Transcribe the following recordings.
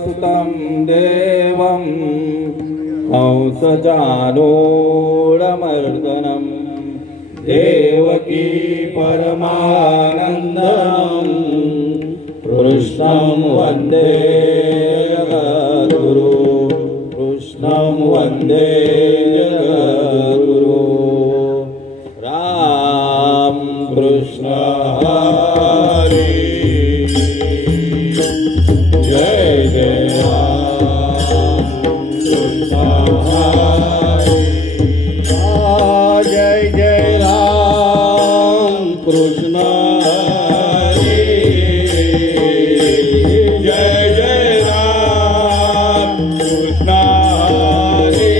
सुतं देवं कंसचाणूरमर्दनं देवकी परमानन्दं कृष्णं वन्दे जगद्गुरु कृष्णं वन्दे जगद्गुरु राम कृष्ण हरे जय जय राम कृष्ण हरे जय जय राम कृष्ण हरे जय जय राम कृष्ण हरे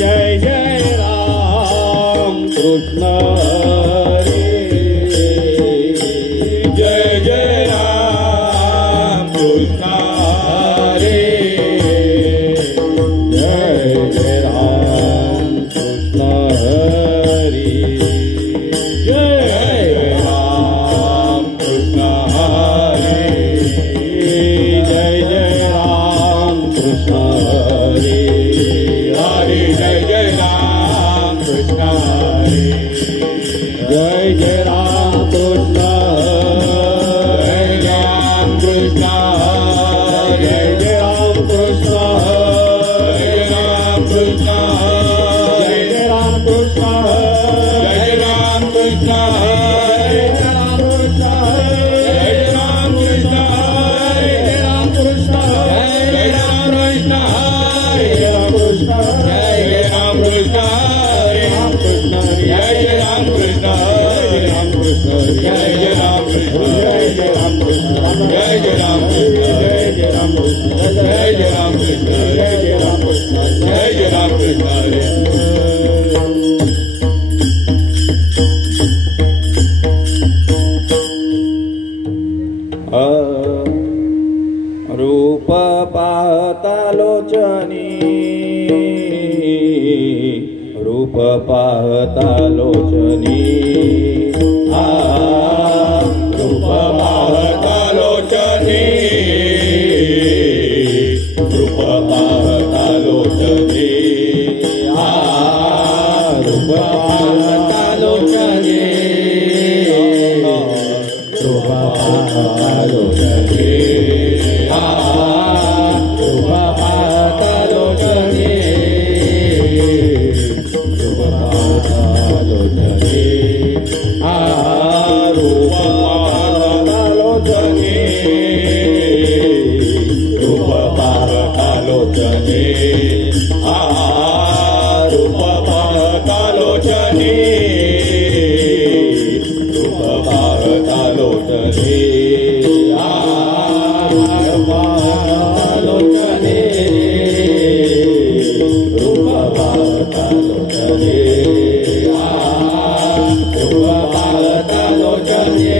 जय जय राम कृष्ण हरे जय जय राम कृष्ण हरे जय जय राम कृष्ण हरे जय राम कृष्ण हरे जय जय राम कृष्ण हरे हरे जय जय राम कृष्ण हरे जय जय राम कृष्ण जय राम कृष्ण जय जय राम कृष्ण जय राम कृष्ण जय जय राम कृष्ण जय राम कृष्ण जय राम कृष्ण जय राम कृष्ण जय राम कृष्ण जय राम कृष्ण जय राम कृष्ण जय राम कृष्ण जय राम कृष्ण जय राम कृष्ण जय राम कृष्ण जय राम कृष्ण जय राम कृष्ण जय राम कृष्ण जय राम कृष्ण जय राम कृष्ण जय राम कृष्ण रूप पाहता लोचनी रूप पाहता लोचनी रूप पाहता लोचनी रूप पाहता लोचनी रूप पाहता लोचनी रूप पाहता लोचनी रूप पाहता लोचनी रूप पाहता लोचनी रूप पाहता लोचनी रूप पाहता लोचनी रूप पाहता लोचनी रूप पाहता लोचनी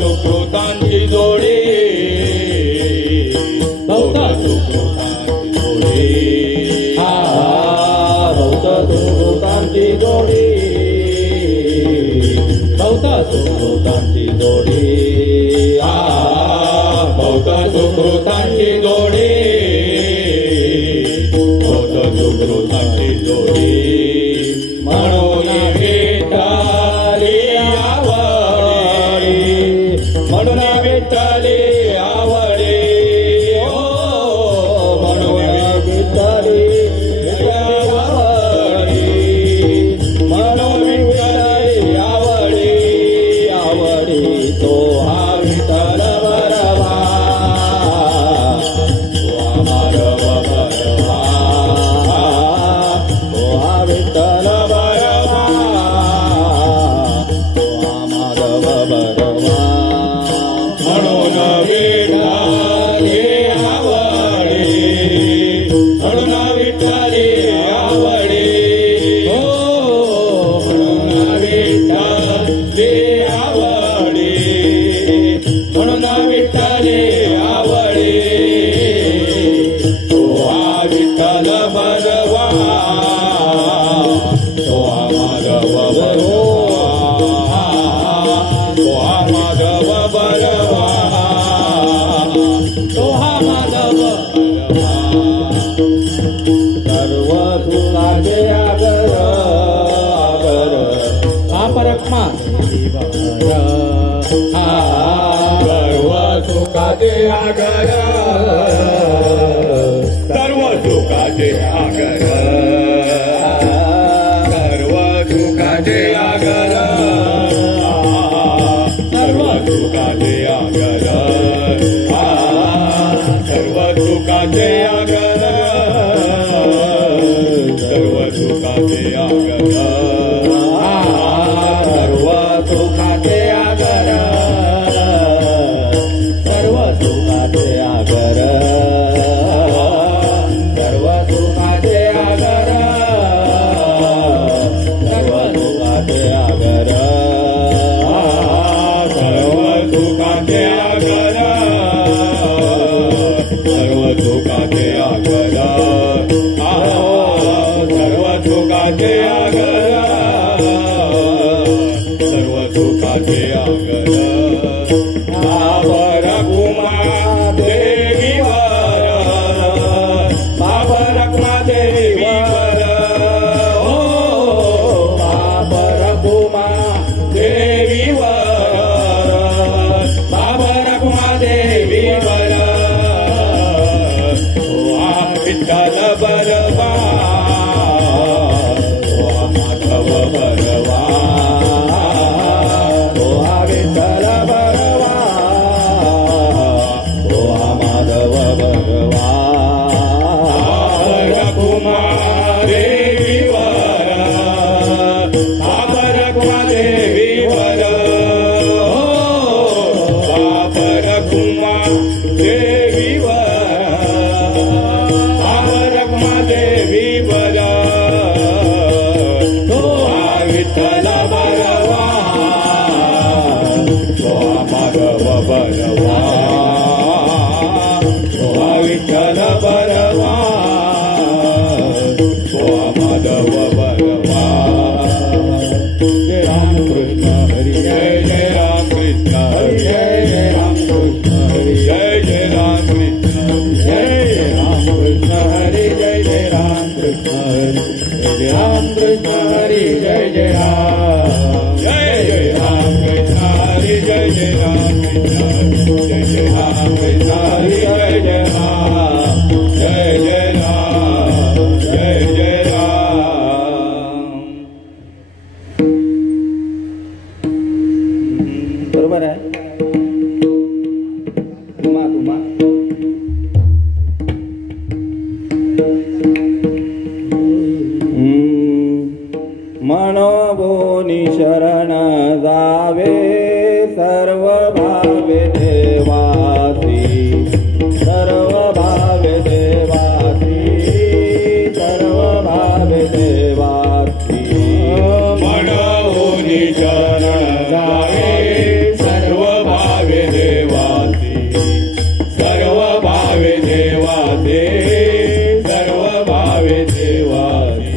सुकृतांची जोडी सुकृताची जोडी म्हणून विठ्ठली आवडी म्हणून विठ्ठली आवडी म्हणून विठ्ठली आवडी म्हणून विठ्ठली आवडी आवडी तो हा विठ्ठल बरवा तो माधव बरवा तो हा विठ्ठल बरवा तो माधव बरवा म्हणून विठ्ठली आवडी म्हणून विठ्ठली आवडी म्हणून विठ्ठली आवडी म्हणून विठ्ठली आवडी तो हा विठ्ठल बरवा तो हा माधव बरवा तो हा माधव बरवा तो हा माधव बरवा सर्व सुखाचे आगर आगर अपरक्मा सर्व सुखाचे आगर सर्व सुखाचे आगर सर्व सुखाचे आगर सर्व सुखाचे आगर सर्व सुखाचे आगर सर्व सुखाचे आगर सर्व सुखाचे आगर सर्व सुखाचे आगर सर्व सुखाचे आगर सर्व सुखाचे आगर सर्व सुखाचे आगर सर्व सुखाचे आगर सर्व सुखाचे आगर सर्व सुखाचे आगर बाबर कुमा देवीवर बाबर कुमा देवीवर हो बाबर कुमा देवीवर बाबर कुमा देवीवर हो हा विठ्ठल बरवा हो हा माधव बरवा हो हा विठ्ठल बरवा हो हा माधव बरवा बाबर कुमा देवीवर बाबर कुमा देवीवर हो बाबर कुमा देवीवर बाबर कुमा देवीवर तो हा विठ्ठल बरवा तो हा माधव बरवा तो हा विठ्ठल बरवा तो हा माधव बरवा जय राम कृष्ण हरी जय जय राम कृष्ण हरी जय जय राम कृष्ण हरी जय जय राम कृष्ण जय राम कृष्ण हरी जय जय राम कृष्ण हरी जय राम कृष्ण हरी जय जय राम कृष्ण हरी जय जय राम कृष्ण जय जय राम कृष्ण हरी जय जय राम जय जय राम जय जय राम. बरोबर आहे तुम्हा तुम्हा मनोभोनी शरण जावे सर्व भावे देवासी सर्व भावे देवासी सर्व भावे देवासी मनोभोनी शरण जावे सर्व भावे देवासी सर्व भावे देवासी सर्व भावे देवासी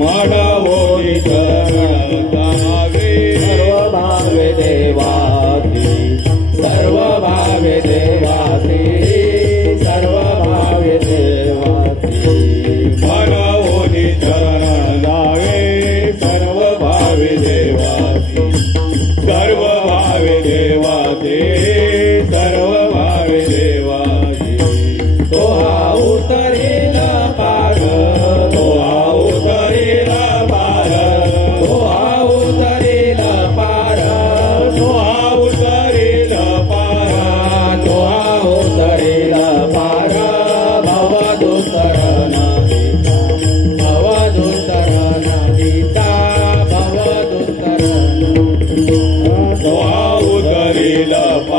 मनोभोनी शरण जावे सर्व भावे देवासी सर्व भावे देवासी सर्व भावे देवासी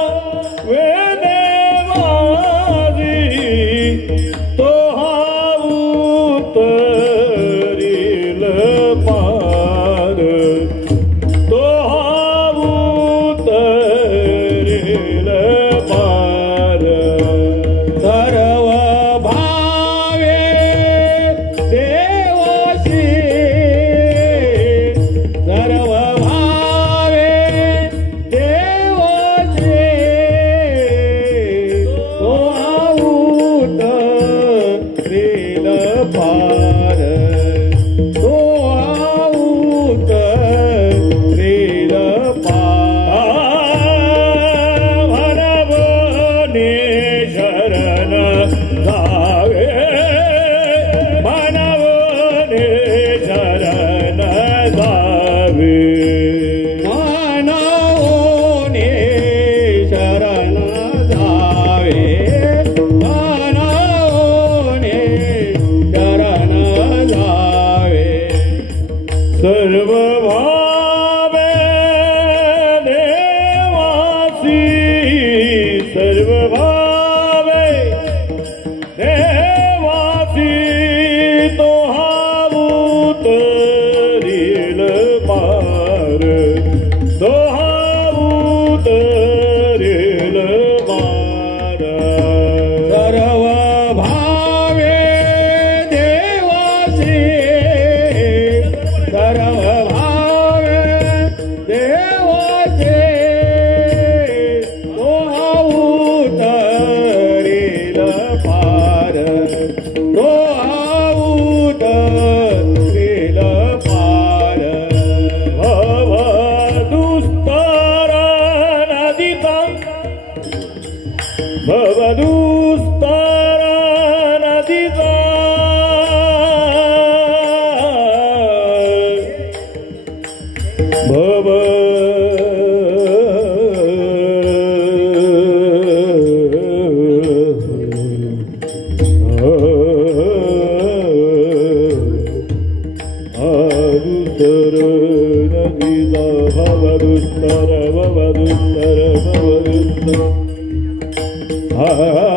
सर्वभावेदे Hare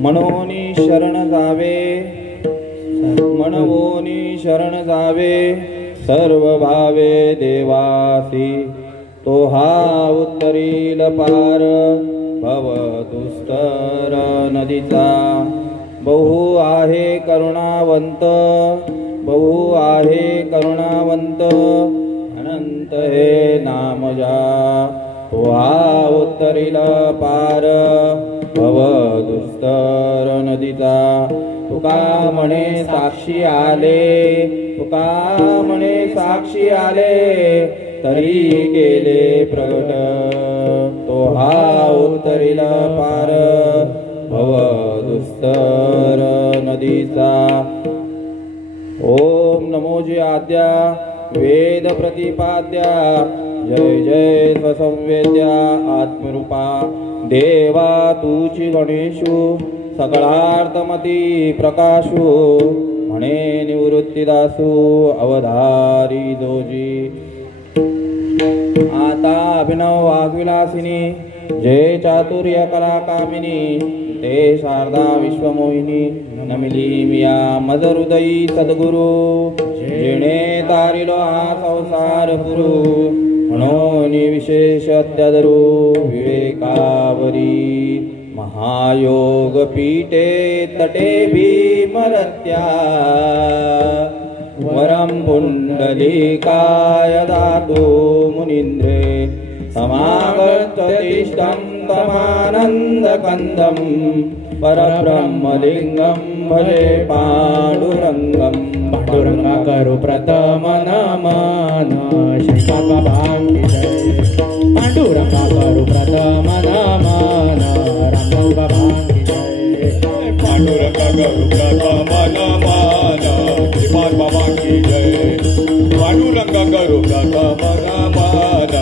मनोनी शरण जावे मनवोनी शरण जावे सर्व भावे देवासी तो हा उत्तरील पार भव दुस्तर नदीचा बहु आहे करुणावंत बहु आहे करुणावंत अनंत हे नाम जा तो हा उत्तरील पार भव दुस्तर नदीचा तुका म्हणे साक्षी आले तुका म्हणे साक्षी आले तरी गेले प्रगट तो हा उत्तरील पार भव दुस्तर नदीचा ओम नमो जय आद्या वेद प्रतिपाद्या जय जय स्वसंवेद्या आत्मरूपा देवा तुची गणेशु सकळार्थमती प्रकाशु म्हणे निवृत्तीदासु अवधारी जोजी आता अभिनव वाग्विलासिनी जय चातुर्य कला कामिनी ते शारदा विश्वमोहिनी नमिली मिया मज हृदयी सद्गुरु जेणे तारिलो हा संसार गुरु म्हणून विशेष अत्यादरू विवेकावरी महायोग पीठे तटे भीमरत्या वरम पुंडलिकाय दातु मुनीन्द्रे समागततिष्ठं तमानन्दकन्दं परब्रह्मलिङ्गं भजे पाण्डुरङ्गं पांडुरंगा करू प्रथम नमन श्रीपाद बाबांकी जय पांडुरंगा करू प्रथम नमन रामभाऊ बाबांकी जय पांडुरंगा करू प्रथम नमन श्रीपाद बाबांकी जय पांडुरंगा करू प्रथम नमन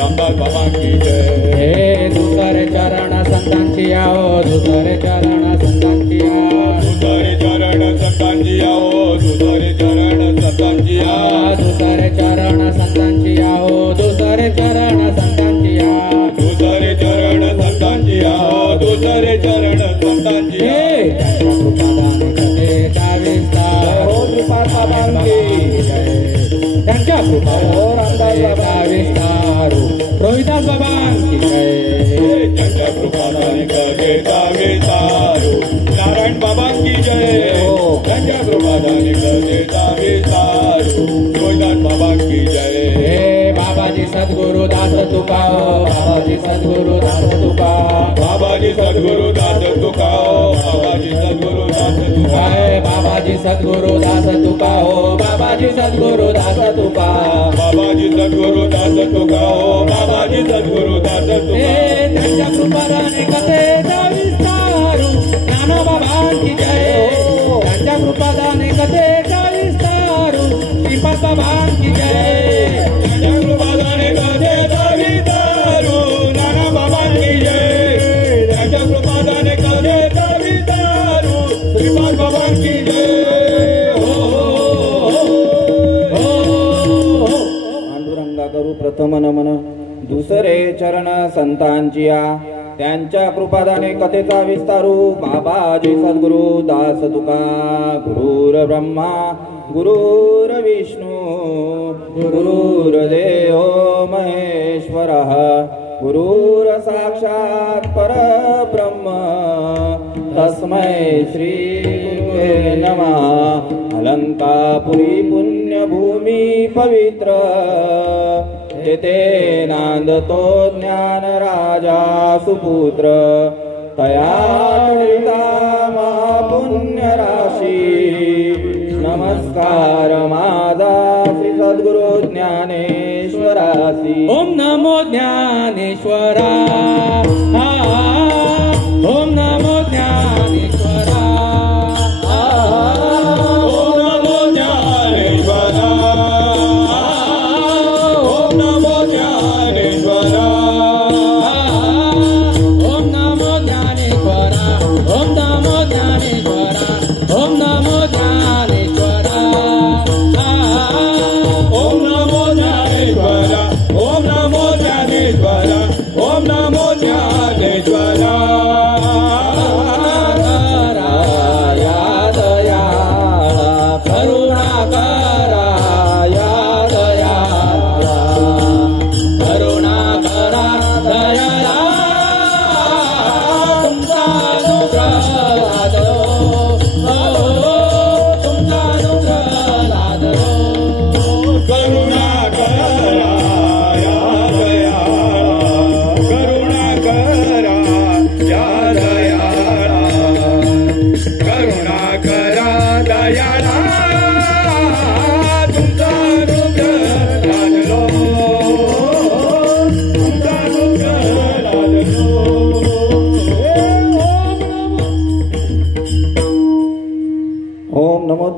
रामभाऊ बाबांकी जय हे दुसरे चरण संतांची आओ दुसरे चरण संतांची आओ दुसरे चरण संतांची आओ दुसरे चरण संतांची आओ दुसरे चरण संतांची आओ दुसरे चरण संतांची आओ दुसरे चरण संतांची आओ दुसरे चरण संतांची त्यांच्या कृपा विस्तारू रोहिदास बाबांकी जय त्यांच्या कृपादाने करेता विस्तारू नारायण बाबांकी जय त्यांच्या कृपादाने करेता विस्तारू रोहिदास बाबांकी जय हे बाबाजी सद्गुरु दास तुका बाबाजी सद्गुरु दास तुका बाबाजी सद्गुरु दास तुका बाबाजी सद्गुरु दास तुका बाबाजी सद्गुरु दास तुका हो बाबाजी सद्गुरु दास तुका बाबाजी सद्गुरु दास तुका हो बाबाजी सद्गुरु दास तुका त्यांच्या कृपादाने कथेचा विस्तारू ज्ञान बाबांकी जय त्यांच्या कृपादाने कथेचा विस्तारू श्रीपाद बाबांकी जय त्यांच्या कृपादाने कथेचा विस्तारू नाना बाबांकी जय त्यांच्या कृपादाने कथेचा विस्तारू श्रीपाद बाबांकी जय पांडुरंगा करू प्रथम नमन दुसरे चरण संतांचिया त्यांच्या कृपादाने कथेचा विस्तारू बाबाजी सद्गुरु दास तुका गुरुर ब्रह्मा गुरुर विष्णू गुरुर्देव महेश्वरः गुरुर साक्षात् परब्रह्म तस्मै श्री गुरुवे नमः अलंकापुरी पुण्यभूमी पवित्र तेथे नांदतो ज्ञान राजा सुपुत्र तया महापुण्य राशी नमस्कार माझा श्री सद्गुरु ज्ञानेश्वरासी ओम नमो ज्ञानेश्वरा ओम नमो ज्ञानेश्वरा ओम नमो ज्ञानेश्वरा ओम नमो ज्ञानेश्वरा ओम नमो ज्ञानेश्वरा ओम नमो ज्ञानेश्वरा ओम नमो ज्ञानेश्वरा ओम नमो ज्ञानेश्वरा ओम नमो ज्ञानेश्वरा ओम नमो ज्ञानेश्वरा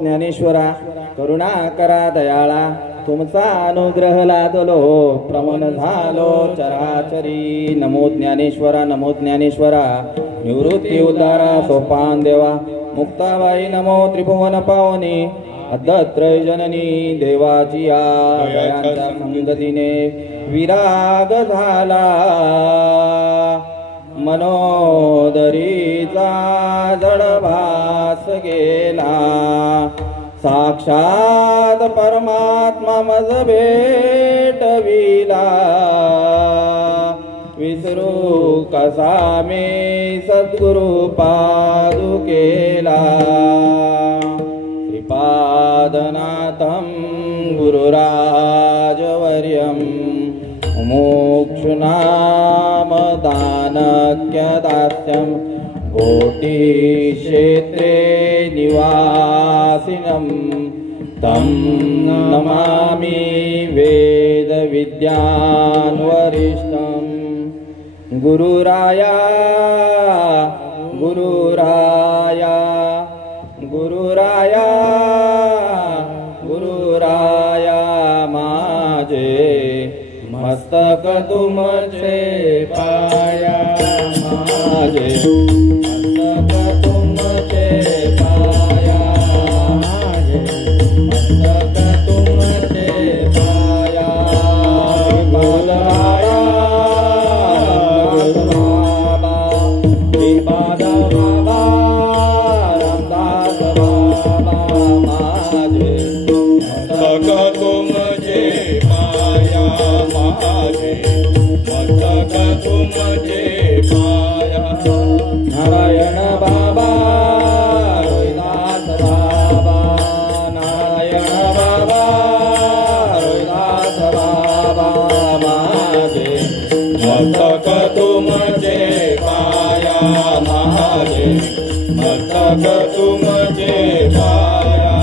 ज्ञानेश्वरा करुणा करा दयाळा तुमचा अनुग्रह लादलो प्रमन झालो चराचरी नमो ज्ञानेश्वरा निवृत्ती उद्धारा सोपान देवा मुक्ताबाई नमो त्रिभुवन पावनी अद्दत्रय जननी देवाची या संगतीने विराग झाला मनोदरीचा जडभास गेला साक्षात परमात्मा मज भेटविला विसरू कसा मे सद्गुरु पादुकेला श्रीपादनाथं गुरुराजवर्यं मोक्षनामदानक्यदास्यं कोटिक्षेत्रे निवासिनं तं नमामि वेदविद्यान्वरिष्ठं गुरुराया गुरुराया गुरुराया गुरुराया माझे मस्तक तुमचे पाया माझे मस्तक तुमचे पाया माझे मस्तक तुमचे पाया बाबा बाबा रामदास बाबा माझे मस्तक तुमचे पाया माझे मस्तक तुमचे पाया नारायण बाबा रोहिदास बाबा नारायण बाबा रोहिदास बाबा माझे मस्तक तुमचे पाया माझे मस्तक तुमचे पाया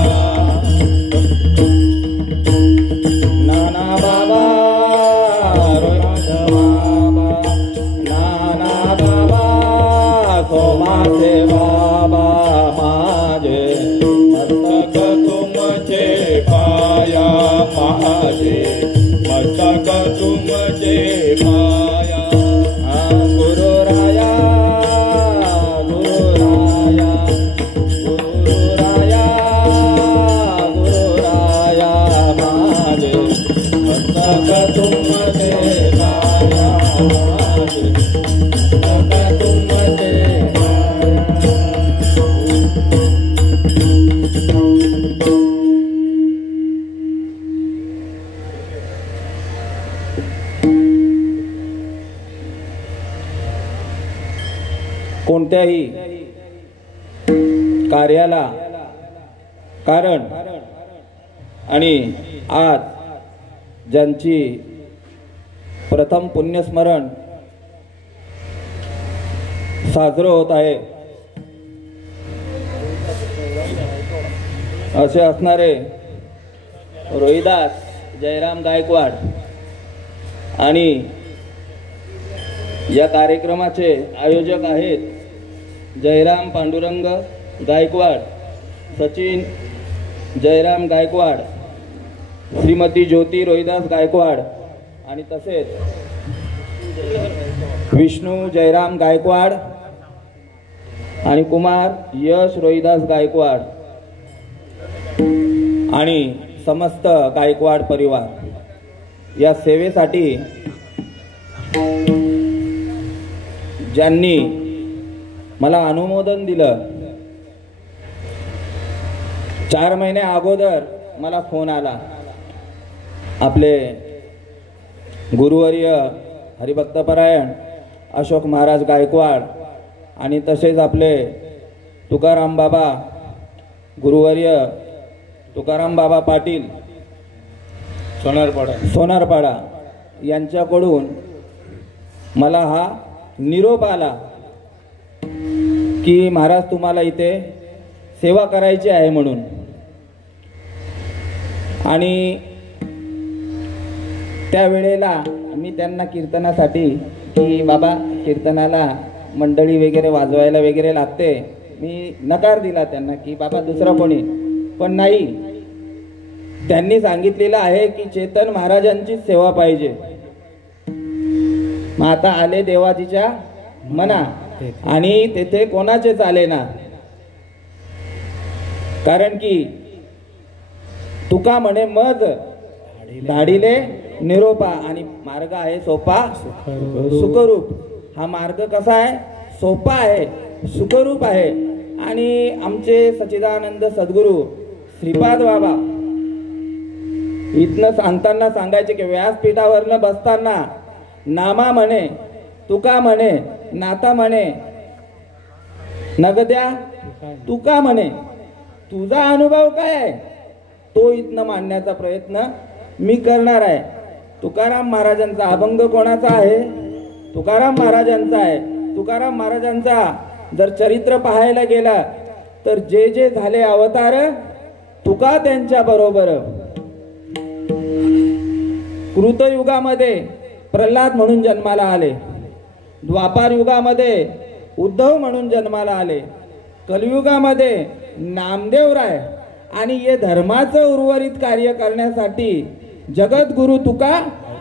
नाना बाबा रोहिदास बाबा नाना बाबा सोमाचे बाबा माझे मस्तक तुमचे पाया माझे मस्तक तुमचे पाया गुरुराया गुरुराया गुरुराया गुरुराया माझे मस्तक तुमचे पाया माझे मस्तक तुमचे कोणत्याही कार्याला कारण आणि आज ज्यांची प्रथम पुण्यस्मरण साजरं होत आहे असे असणारे रोहिदास जयराम गायकवाड आणि या कार्यक्रमाचे आयोजक आहेत जयराम पांडुरंग गायकवाड, सचिन जयराम गायकवाड, श्रीमती ज्योती रोहिदास गायकवाड आणि तसेच विष्णू जयराम गायकवाड आणि कुमार यश रोहिदास गायकवाड आणि समस्त गायकवाड परिवार या सेवेसाठी ज्यांनी मला अनुमोदन दिलं. 4 महिने अगोदर मला फोन आला. आपले गुरुवर्य हरिभक्तपरायण अशोक महाराज गायकवाड आणि तसेच आपले तुकाराम बाबा गुरुवर्य तुकाराम बाबा पाटील सोनारपाडा यांच्याकडून मला हा निरोप आला की महाराज तुम्हाला इथे सेवा करायची आहे म्हणून. आणि त्यावेळेला मी त्यांना कीर्तनासाठी की बाबा कीर्तनाला मंडळी वगैरे वाजवायला वगैरे लागते, मी नकार दिला त्यांना की बाबा दुसरा कोणी. पण नाही, त्यांनी सांगितलेलं आहे की चेतन महाराजांची सेवा पाहिजे. मग आता आले देवाजीच्या मना आणि तेथे कोणाचे चालेना. कारण की तुका म्हणे मज धाडिले निरोपा आणि मार्ग आहे सोपा सुखरूप. हा मार्ग कसा आहे? सोपा आहे, सुखरूप आहे. आणि आमचे सच्चिदानंद सद्गुरू श्रीपाद बाबा इथनं सांगताना सांगायचे की व्यासपीठावरनं बसताना नामा म्हणे, तुका म्हणे, नाता म्हणे, नगद्या तुका म्हणे, तुझा अनुभव काय आहे तो इथनं मांडण्याचा प्रयत्न मी करणार आहे. तुकाराम महाराजांचा अभंग कोणाचा आहे? तुकाराम महाराजांचा आहे. तुकाराम महाराजांचा जर चरित्र पाहायला गेला तर जे जे झाले अवतार तुका त्यांच्या बरोबर. कृतयुगामध्ये प्रल्हाद म्हणून जन्माला आले, द्वापार युगामध्ये उद्धव म्हणून जन्माला आले, कलियुगामध्ये नामदेवराय आणि हे धर्माचं उर्वरित कार्य करण्यासाठी जगद्गुरु तुका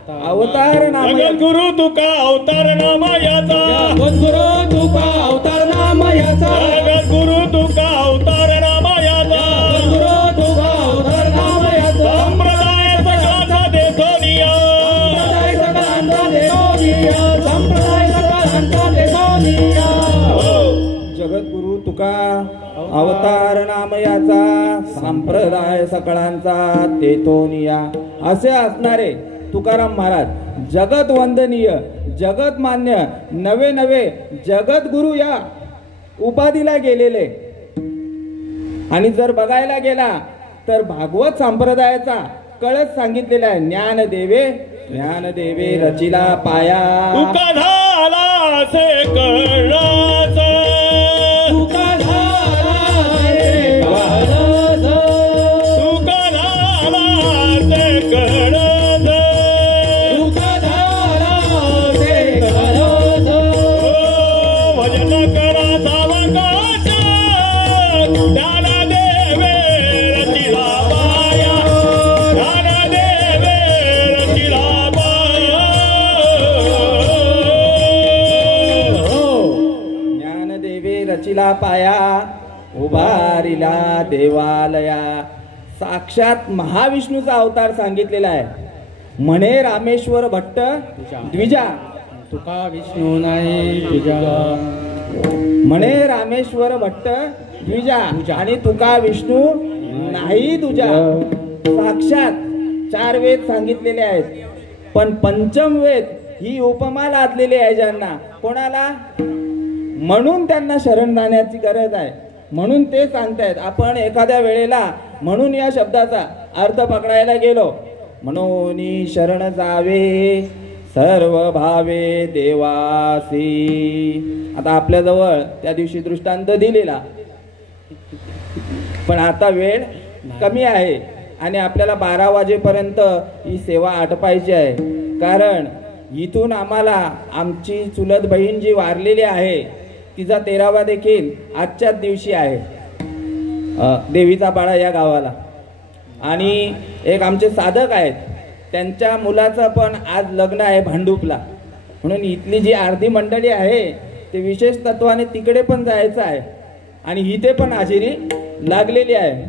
अवतार नाम. जगद्गुरु तुका अवतार नाम याचा, जगद्गुरु तुका अवतार नाम याचा, जगद्गुरु तुका अवतार नाम याचा, जगद्गुरु तुका अवतार नाम याचा. संप्रदाय सगळ्यांचा देतो निया, संप्रदाय सगळ्यांचा देतो निया, संप्रदाय सगळ्यांचा देतो निया. जगद्गुरु तुका अवतार नाम याचा, संप्रदाय सकळांचा तेथो निया. असे असणारे तुकाराम महाराज जगत वंदनीय, जगत मान्य, नवे नवे जगद्गुरु या उपाधीला गेलेले. आणि जर बघायला गेला तर भागवत संप्रदायाचा कळस सांगितलेला आहे. ज्ञानदेवे ज्ञानदेवे रचिला पाया, तुका झाला असे कळस, तुका झाला रे कळस, तुका झाला असे कळस, तुका झाला रे कळस. भजन करा सावकाश, ज्ञानदेवे रचिला पाया, ज्ञानदेवे रचिला पाया. ज्ञानदेवे रचिला पाया, उभारिला देवालया. साक्षात महाविष्णूचा अवतार सांगितलेला आहे. म्हणे रामेश्वर भट्ट द्विजा, तुका विष्णू नाही तुझा, म्हणे रामेश्वर भट्ट द्विजा आणि तुका विष्णू नाही तुझा. साक्षात 4 वेद सांगितलेले आहेत, पण पंचम वेद ही उपमा लादलेली आहे ज्यांना. कोणाला? म्हणून त्यांना शरण जाण्याची गरज आहे, म्हणून ते सांगतायत. आपण एखाद्या वेळेला म्हणून या शब्दाचा अर्थ पकडायला गेलो, म्हणून शरण जावे सर्व भावे देवासी. आता आपल्याजवळ त्या दिवशी दृष्टांत दिलेला, पण आता वेळ कमी आहे आणि आपल्याला 12 वाजेपर्यंत ही सेवा आटपायची आहे. कारण इथून आम्हाला आमची चुलत बहीण जी वारलेली आहे तिचा 13वा देखील आजच्याच दिवशी आहे, देवीचा पाडा या गावाला. आणि एक आमचे साधक आहेत, त्यांच्या मुलाचं पण आज लग्न आहे भांडूपला. म्हणून इथली जी अर्धी मंडळी आहे ते विशेष तत्वाने तिकडे पण जायचं आहे आणि इथे पण हजेरी लागलेली आहे.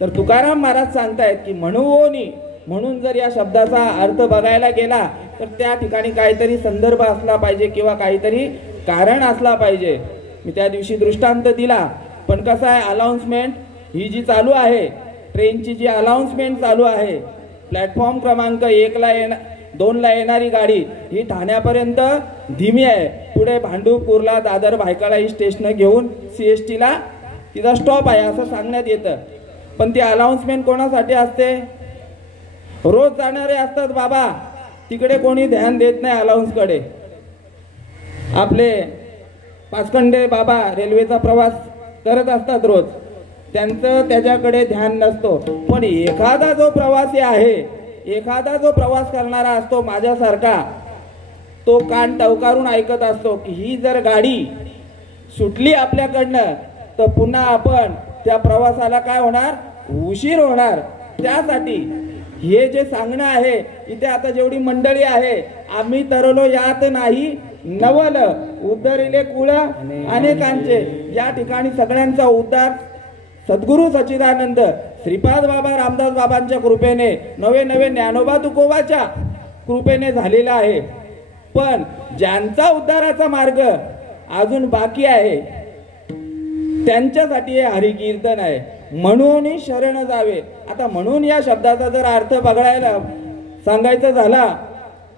तर तुकाराम महाराज सांगतायत की म्हणून जर या शब्दाचा अर्थ बघायला गेला तर त्या ठिकाणी काहीतरी संदर्भ असला पाहिजे किंवा काहीतरी कारण असला पाहिजे. मी त्या दिवशी दृष्टांत दिला, पण कसं आहे, अनाउन्समेंट ही जी चालू आहे, ट्रेनची जी अनाउन्समेंट चालू आहे, प्लॅटफॉर्म क्रमांक 2 ला येणारी गाडी ही ठाण्यापर्यंत धीमी आहे. पुढे भांडूप, कुर्ला, दादर, भायखळा ही स्टेशन घेऊन CST ला तिचा स्टॉप आहे असं सांगण्यात येतं. पण ती अनाउन्समेंट कोणासाठी असते? रोज जाणारे असतात बाबा, तिकडे कोणी ध्यान देत नाही अनाउन्सकडे. आपले पाचखंडे बाबा रेल्वेचा प्रवास करत असतात रोज, त्यांचं त्याच्याकडे ध्यान नसतो. पण एखादा जो प्रवासी आहे, एखादा जो प्रवास करणारा असतो माझ्यासारखा, तो कान टवकारून ऐकत असतो की ही जर गाडी सुटली आपल्याकडनं तर पुन्हा आपण त्या प्रवासाला काय होणार, उशीर होणार. त्यासाठी हे जे सांगणं आहे, इथे आता जेवढी मंडळी आहे, आम्ही तरलो यात नाही नवल उद्धरिले कुळ अनेकांचे. या ठिकाणी सगळ्यांचा उद्धार सद्गुरु सच्चिदानंद श्रीपाद बाबा रामदास बाबांच्या कृपेने, नवे नवे ज्ञानोबा तुकोबाच्या कृपेने झालेला आहे. पण ज्यांचा उद्धाराचा मार्ग अजून बाकी आहे त्यांच्यासाठी हे हरिकीर्तन आहे. म्हणून शरण जावे. आता म्हणून या शब्दाचा जर अर्थ बघायला सांगायचा झाला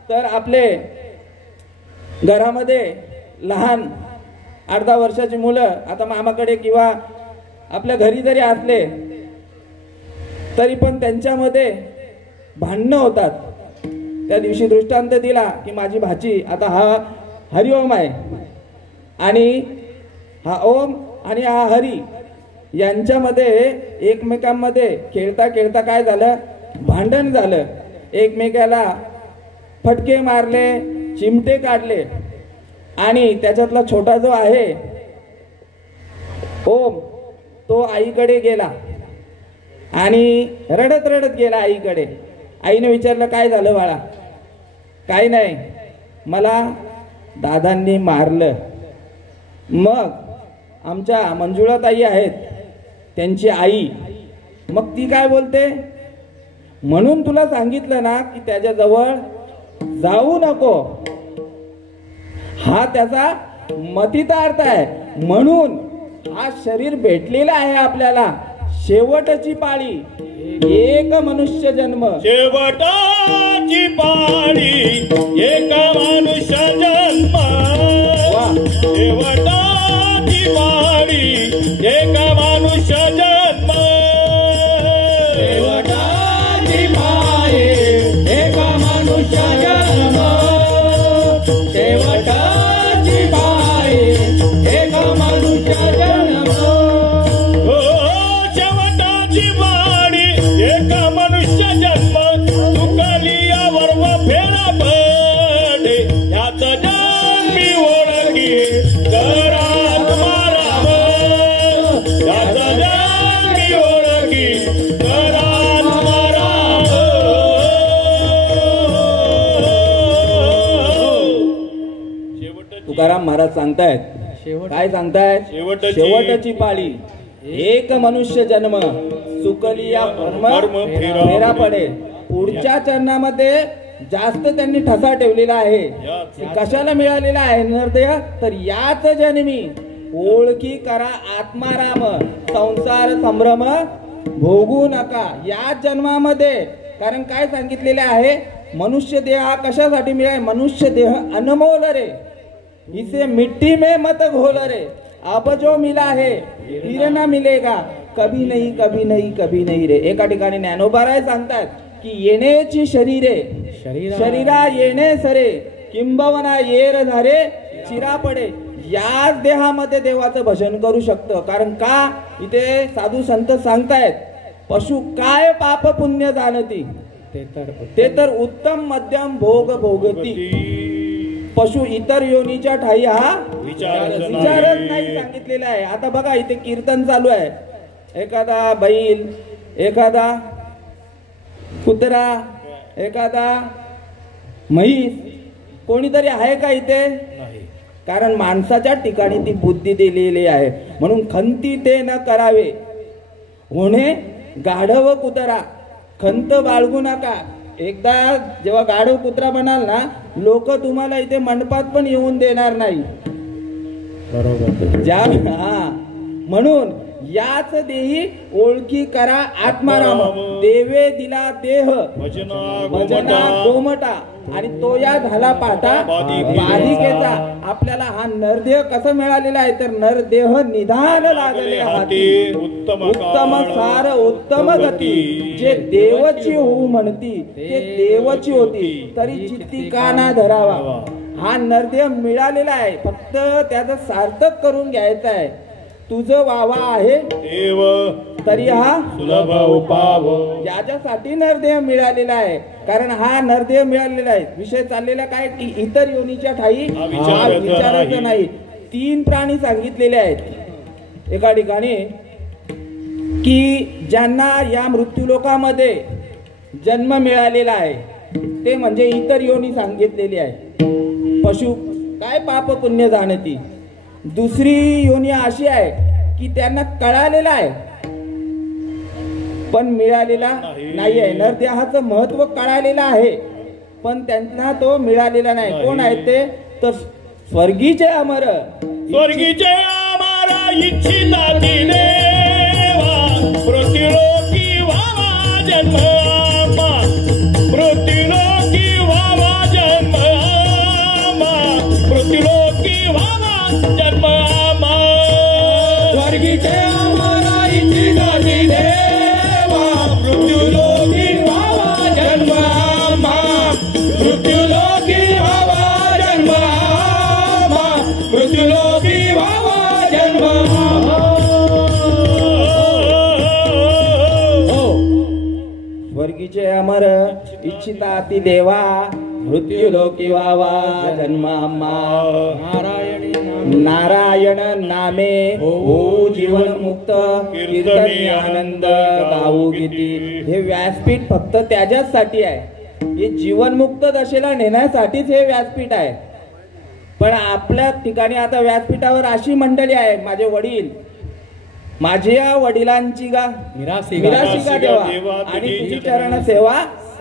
तर आपले घरामध्ये लहान 8-10 वर्षाची मुलं आता मामाकडे किंवा आपल्या घरी जरी असले तरी पण त्यांच्यामध्ये भांडणं होतात. त्या दिवशी दृष्टांत दिला की माझी भाची, आता हा हरिओम आहे आणि हा ओम आणि हा हरी यांच्यामध्ये एकमेकांमध्ये खेळता खेळता काय झालं, भांडण झालं. एकमेकाला फटके मारले, चिमटे काढले आणि त्याच्यातला छोटा जो आहे ओम तो आईकडे गेला आणि रडत रडत गेला आईकडे. आईने विचारलं काय झालं बाळा? काय नाही, मला दादांनी मारलं. मग आमच्या मंजुळाताई आहेत त्यांची आई, मग ती काय बोलते, म्हणून तुला सांगितलं ना की त्याच्याजवळ जाऊ नको. हा त्याचा मतिता अर्थ आहे. म्हणून हा शरीर भेटलेला आहे आपल्याला, शेवटची पाळी, एक मनुष्य जन्म. शेवटाची पाळी एक मनुष्य जन्म. शेवटाची पाळी एक मनुष्य जन्म. शेवटाची पाळी एक मनुष्य जन्म. शेवटाची पाळी एक मनुष्य जन्म. शेवटाची पाळी एक मनुष्य जन्म. चुकलिया वर्व फेरा पडे याच जन्मी ओळखी करा तुम्हाला. याच जन्मी ओळखी करा तुम्हाला. तुकाराम महाराज सांगतायत, काय सांगतायत, शेवटची पाळी एक मनुष्य जन्म. चुकलिया कर्म फेरा पडे. पुढच्या चरणामध्ये जास्त त्यांनी ठसा ठेवलेला आहे. कशाला मिळालेला आहे नरदेह, तर याच जन्मी ओळखी करा आत्माराम. संसार संभ्रम भोगू नका याच जन्मामध्ये. कारण काय सांगितलेले आहे, मनुष्य देह हा कशासाठी मिळाला, मनुष्य देह अनमोल रे, इसे मिट्टी में मत घोल रे. अब जो मिला है फिर ना मिलेगा, कभी नहीं कभी नहीं कभी नहीं रे. एका ठिकाणी ज्ञानोबाराय सांगतात की येण्याची शरीरे शरीरा येणे सरे, किंबवना येर झारे चिरा पडे. याच देहामध्ये देवाचं भजन करू शकतं. कारण का, इथे साधू संत सांगतायत, पशु काय पाप पुण्य जाणती, ते तर उत्तम मध्यम भोग भोगती. पशु इतर योनीच्या ठाई हा विचारच नाही सांगितलेला आहे. आता बघा इथे कीर्तन चालू आहे, एखादा बैल, एखादा कुत्रा, एखादा म्हैस, कोणीतरी आहे का इथे? कारण माणसाच्या ठिकाणी ती बुद्धी दिलेली आहे. म्हणून खंती ते न करावे होणे गाढव कुत्रा, खंत बाळगू नका. एकदा जेव्हा गाढव कुत्रा बनाल ना, लोक तुम्हाला इथे मंडपात पण येऊन देणार नाही. बरोबर. म्हणून याच देही ओळखी करा आत्माराम. देवे दिला देह भजना गोमटा आणि तो या झाला पाटा बालिकेचा. आपल्याला हा नरदेह कसा मिळालेला आहे, तर नरदेह निधान लागले हाती, उत्तम सार उत्तम गती. जे देवची होऊ म्हणती ते देवची होती, तरी चित्ती का ना धरावा. हा नरदेह मिळालेला आहे, फक्त त्याचं सार्थक करून घ्यायचं आहे. तुझं वावा आहे देव तरी हा सुलभ उपाव. याच्यासाठी नरदेह मिळालेला आहे. कारण हा नरदेह मिळालेला आहे. विषय चाललेला काय की इतर योनीच्या ठाई हा विचारायचं नाही. 3 प्राणी सांगितलेले आहेत एका ठिकाणी की ज्यांना या मृत्यूलोकामध्ये जन्म मिळालेला आहे ते म्हणजे इतर योनी सांगितलेली आहे. पशु काय पाप पुण्य जाणती. दुसरी योनी अशी आहे की त्यांना कळालेला आहे पण मिळालेला नाही आहे. नरदेहाचं महत्व कळालेलं आहे पण त्यांना तो मिळालेला नाही. कोण आहे ते तर स्वर्गीचे अमर. स्वर्गीचे अमर इच्छिता देवा मृत्युलोकी व्हावा जन्म मृत्युलोकी व्हावा जन्म मृत्युलोकी व्हावा जन्म स्वर्गीचे अमर इच्छिता देवा मृत्युलोकी व्हावा जन्म मृत्युलोकी व्हावा जन्म मृत्युलोकी व्हावा जन्म. स्वर्गीचे अमर इच्छिता ती देवा मृत्युलोकी व्हावा जन्म. नारायण नामे हो जीवन मुक्त कीर्तनी आनंद गाऊ गीती. हे व्यासपीठ फक्त त्याच्याचसाठी आहे. हे जीवनमुक्त दशेला नेण्यासाठीच हे व्यासपीठ आहे. पण आपल्या ठिकाणी आता व्यासपीठावर अशी मंडळी आहे. माझे वडील माझ्या वडिलांची गा मिरासी का देवा आणि तुझी चरण सेवा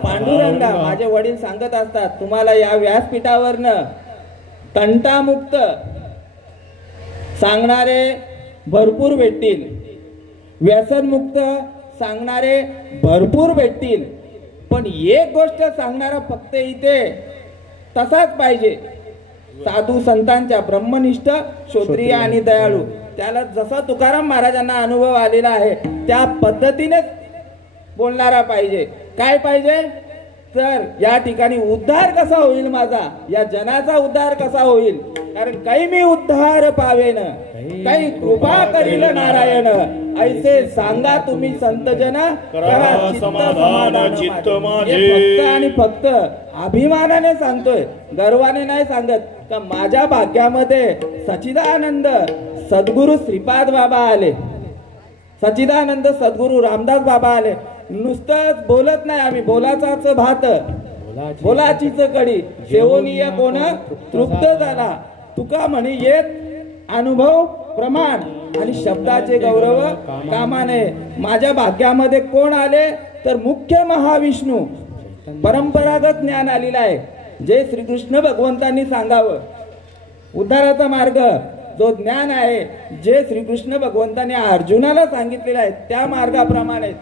पांडुरंगा. माझे वडील सांगत असतात तुम्हाला या व्यासपीठावरनं तंटामुक्त सांगणारे भरपूर भेटतील, व्यसनमुक्त सांगणारे भरपूर भेटतील, पण एक गोष्ट सांगणारा फक्त इथे तसाच पाहिजे. साधू संतांच्या ब्रह्मनिष्ठ क्षत्रिय आणि दयाळू. त्याला जसा तुकाराम महाराजांना अनुभव आलेला आहे त्या पद्धतीने बोलणारा पाहिजे. काय पाहिजे तर या ठिकाणी उद्धार कसा होईल माझा, या जनाचा उद्धार कसा होईल. कारण काही मी उद्धार पावेन काही कृपा करील नारायण. ऐसे सांगा तुम्ही संत जन करा चित्त माझे. फक्त आणि फक्त अभिमानाने सांगतोय, गर्वाने नाही सांगत. का माझ्या भाग्यामध्ये सच्चिदानंद सद्गुरु श्रीपाद बाबा आले, सच्चिदानंद सद्गुरु रामदास बाबा आले. नुसतंच बोलत नाही आम्ही, बोलाचाच भात बोलाचीच कडी सेवनीय कोण तृप्त झाला. तुका म्हणे येत अनुभव प्रमाण आणि शब्दाचे गौरव कामाने. माझ्या भाग्यामध्ये कोण आले तर मुख्य महाविष्णू. परंपरागत ज्ञान आलेलं आहे जे श्रीकृष्ण भगवंतांनी सांगावं. उद्धाराचा मार्ग जो ज्ञान आहे जे श्रीकृष्ण भगवंतांनी अर्जुनाला सांगितलेलं आहे त्या मार्गाप्रमाणे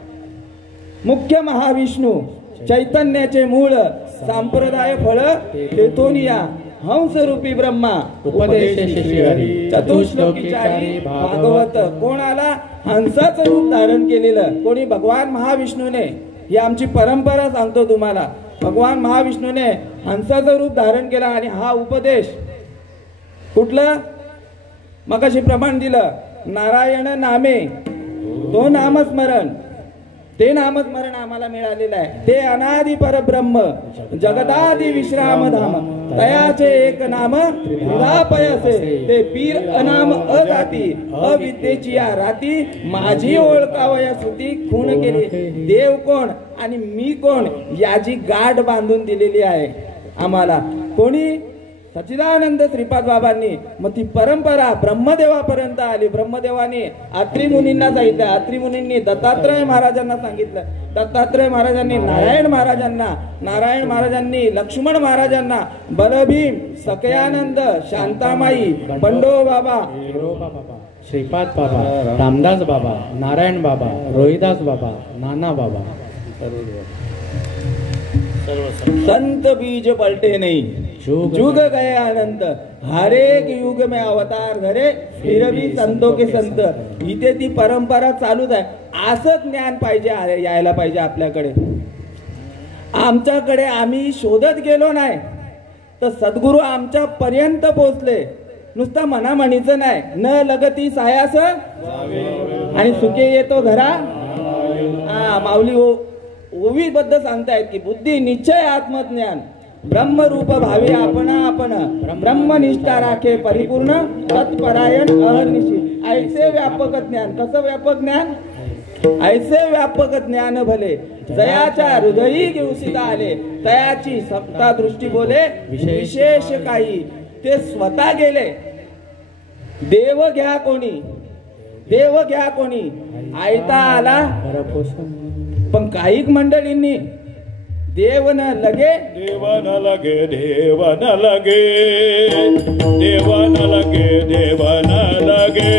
मुख्य महाविष्णू चैतन्याचे मूळ संप्रदाय फळ तेथोनिया हंसरूपी ब्रह्मा उपदेश चतुश्लोकीचारी भागवत. कोणाला हंसाचं रूप धारण केलेलं कोणी भगवान महाविष्णूने. ही आमची परंपरा सांगतो तुम्हाला. भगवान महाविष्णूने हंसाचं रूप धारण केला आणि हा उपदेश कुठलं मगाशी प्रमाण दिलं नारायण नामे तो नामस्मरण. ते नामस्मरण आम्हाला मिळालेलं आहे. ते अनादि परब्रह्म जगदादि विश्राम धाम तयाचे एक नाम पयसे. ते पीर अनाम अजाती अविद्येची या राती माझी ओळखावया सुती खून केली. देव कोण आणि मी कोण याची गाठ बांधून दिलेली आहे आम्हाला कोणी सच्चिदानंद श्रीपाद बाबांनी. मग ती परंपरा ब्रह्मदेवापर्यंत आली. ब्रह्मदेवाने अत्री मुनींना सांगितलं, अत्री मुनींनी दत्तात्रय महाराजांना सांगितलं, दत्तात्रय महाराजांनी नारायण महाराजांना, नारायण महाराजांनी लक्ष्मण महाराजांना, बलभीम सकयानंद शांतामाई बंडो बाबा श्रीपाद बाबा रामदास बाबा नारायण बाबा रोहिदास बाबा नाना बाबा. संत बीज पलटे नहीं जुग गए अनंत हर एक युग में अवतार धरे फिर भी संतों के संत. इथे ती परंपरा चालूच आहे. असं ज्ञान पाहिजे यायला पाहिजे आपल्याकडे. आमच्याकडे आम्ही शोधत गेलो नाही तर सद्गुरु आमच्या पर्यंत पोहोचले. नुसतं मनामणीचं नाही. न लगती सायास आणि सुखे येतो घरा. माऊली ओवी बद्दल सांगतायत की बुद्धी निश्चय आत्मज्ञान ब्रह्मरूप भावी आपण ब्रह्मनिष्ठा राखे परिपूर्ण तत्परायण अहर्निशी. ऐसे व्यापक ज्ञान. कसं व्यापक ज्ञान ऐसे व्यापक ज्ञान भले जयाच्या हृदयी घेऊसिता आले तयाची सप्ता दृष्टी बोले विशेष काही ते स्वतः गेले देव घ्या कोणी आयता आला पण काही मंडळींनी देव न लगे देव न लगे देव न लगे देव न लगे देव न लगे देव न लगे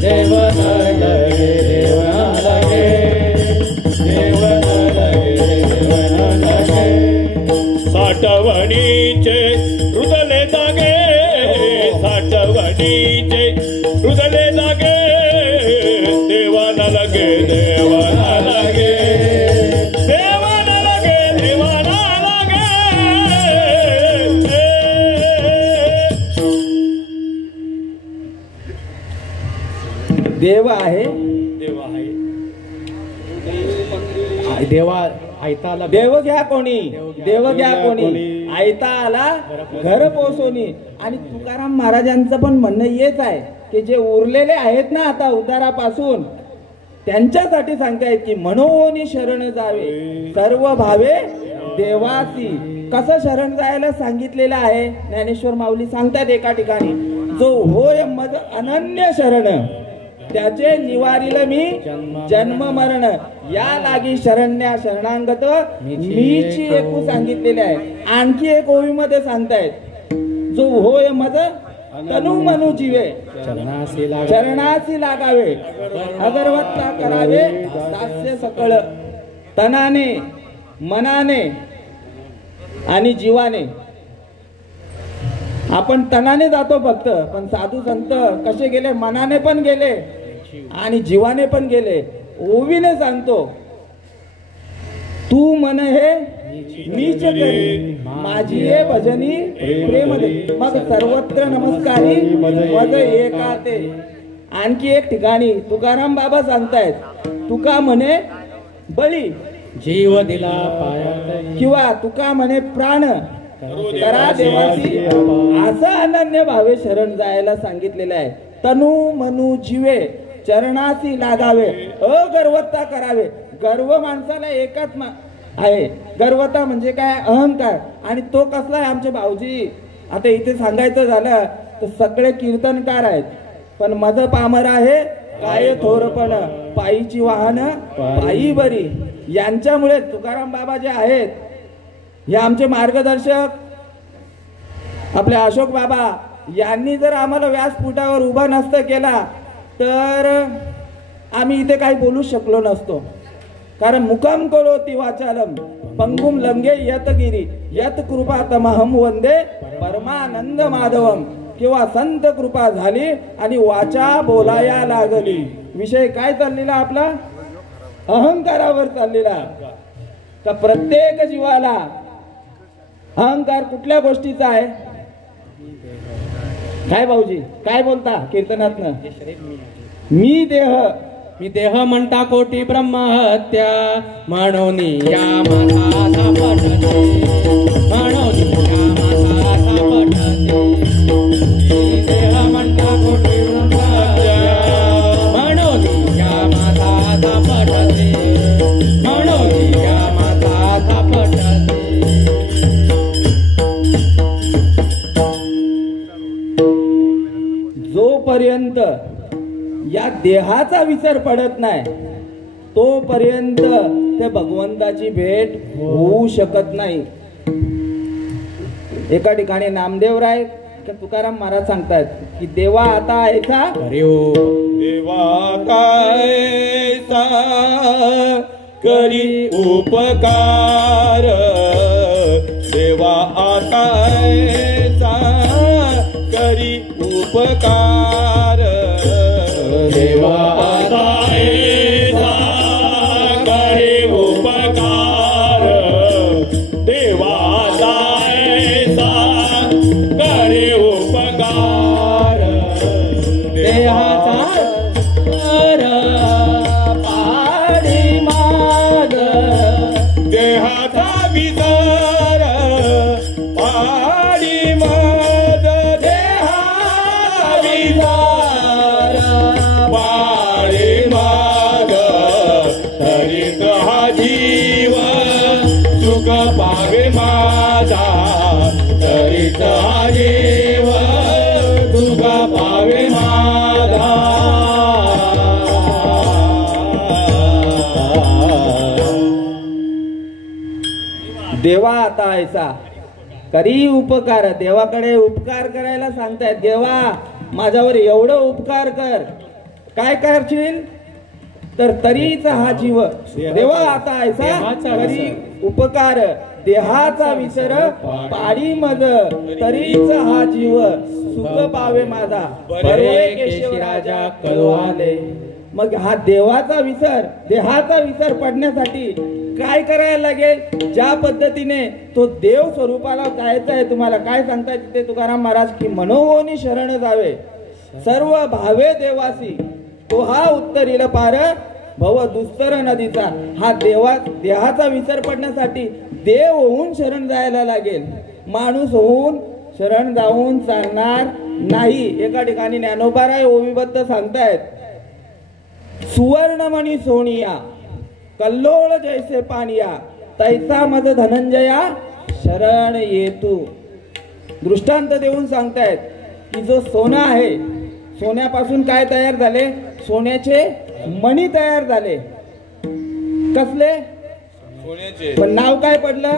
देव न लगे देव न लगे देव न लगे साठवणीचे रुदले जागे साठवणीचे रुदले जागे देव न लगे देव न लगे देव आहे देवा आयता आला देव घ्या कोणी आयता आला घर पोचवणी. आणि तुकाराम महाराजांचं पण म्हणणं हेच आहे की जे उरलेले आहेत ना आता उतारापासून त्यांच्यासाठी सांगतायत की मनोनी शरण जावे सर्व भावे देवासी. कसं शरण जायला सांगितलेलं आहे ज्ञानेश्वर माऊली सांगतात एका ठिकाणी जो होय मज अनन्य शरण त्याचे निवारिल मी जन्म मरण या लागी शरण्या शरणांगत मीची एकू सांगितलेले आहे. आणखी एक ओवीमध्ये सांगतायत जो होय मज तनु मनु जीवे चरणासी लागावे अगरवत्ता करावे दास्य सकळ तनाने मनाने आणि जीवाने. आपण तनाने जातो फक्त पण साधू संत कसे गेले मनाने पण गेले आणि जीवाने पण गेले. ओवीने सांगतो तू मन हे नीच करी माझी हे भजनी प्रेम दे मग सर्वत्र नमस्कारी मज एका ते. आणखी एक ठिकाणी तुकाराम बाबा सांगतायत तुका म्हणे बळी जीव दिला पायात किंवा तुका म्हणे प्राण करा देवासी. असं अनन्य भावे शरण जायला सांगितलेलं आहे. तनु मनु जीवे चरणासी लागावे अगर्वता करावे. गर्व माणसाला एकच आहे. गर्वता म्हणजे काय अहंकार. आणि तो कसला आहे आमचे भाऊजी आता इथे सांगायचं झालं तर सगळे कीर्तनकार आहेत पण मज पामर आहे काय थोरपण पायीची वाहन पायी बरी. यांच्यामुळे तुकाराम बाबा जे आहेत हे आमचे मार्गदर्शक आपले अशोक बाबा यांनी जर आम्हाला व्यासपीठावर उभा नसतं केला तर आम्ही इथे काही बोलू शकलो नसतो. कारण मुखम करोति वाचालम पंगुम लंगे यत गिरी यत कृपा तमहम वंदे परमानंद माधवम. किंवा संत कृपा झाली आणि वाचा बोलाया लागली. विषय काय चाललेला आपला अहंकारावर चाललेला. तर प्रत्येक जीवाला अहंकार कुठल्या गोष्टीचा आहे काय भाऊजी काय बोलता कीर्तनातनं मी देह म्हणता कोटी ब्रह्महत्या म्हणून या माता पटते म्हणून या माता पटते. मी देह म्हणता कोटी ब्रह्महत्या म्हणून या माता पटते म्हणून या माता पटते. जोपर्यंत या देहाचा विसर पडत नाही तोपर्यंत ते भगवंताची भेट होऊ शकत नाही. एका ठिकाणी नामदेवराय तुकाराम महाराज सांगतात की देवा आता ऐका देवा कायचा करी उपकार देवा आता करी उपकार देवा आता करी उपकार देवा करी उपकार देहाचा पाडी माग देहाचा विचार पाडी मद देहा विचार माझा तरीच हा जीव तुका पावे माझा देवा आता ऐसा करी उपकार. देवाकडे उपकार करायला सांगतायत. देवा माझ्यावर एवढं उपकार कर. काय करशील तर तरीचा हा जीव. देवा आता ऐसा करी उपकार. देहाचा विसर पाडी मज तरीचा हा जीव सुख पावे माझा बरे केशव राजा कळवाले. मग हा देवाचा विसर देहाचा विसर पडण्यासाठी काय करायला लागेल? ज्या पद्धतीने तो देव स्वरूपाला जायचं आहे. तुम्हाला काय सांगतात तिथे तुकाराम महाराज की मनोहोनी शरण जावे सर्व भावे देवासी तो हा उत्तरील पार भव दुस्तर नदीचा. हा देहाचा विसर पडण्यासाठी देव होऊन शरण जायला लागेल. माणूस होऊन शरण जाऊन चालणार नाही. एका ठिकाणी ज्ञानोबाराय ओवीबद्ध सांगतायत सुवर्णमणी सोनिया कल्लोळ जैसे पानिया तैसा मज धनंजया शरण येतू. दृष्टांत देऊन सांगतायत की जो सोना आहे सोन्यापासून काय तयार झाले? सोन्याचे मणी तयार झाले. कसले? सोन्याचे. पण नाव काय पडलं?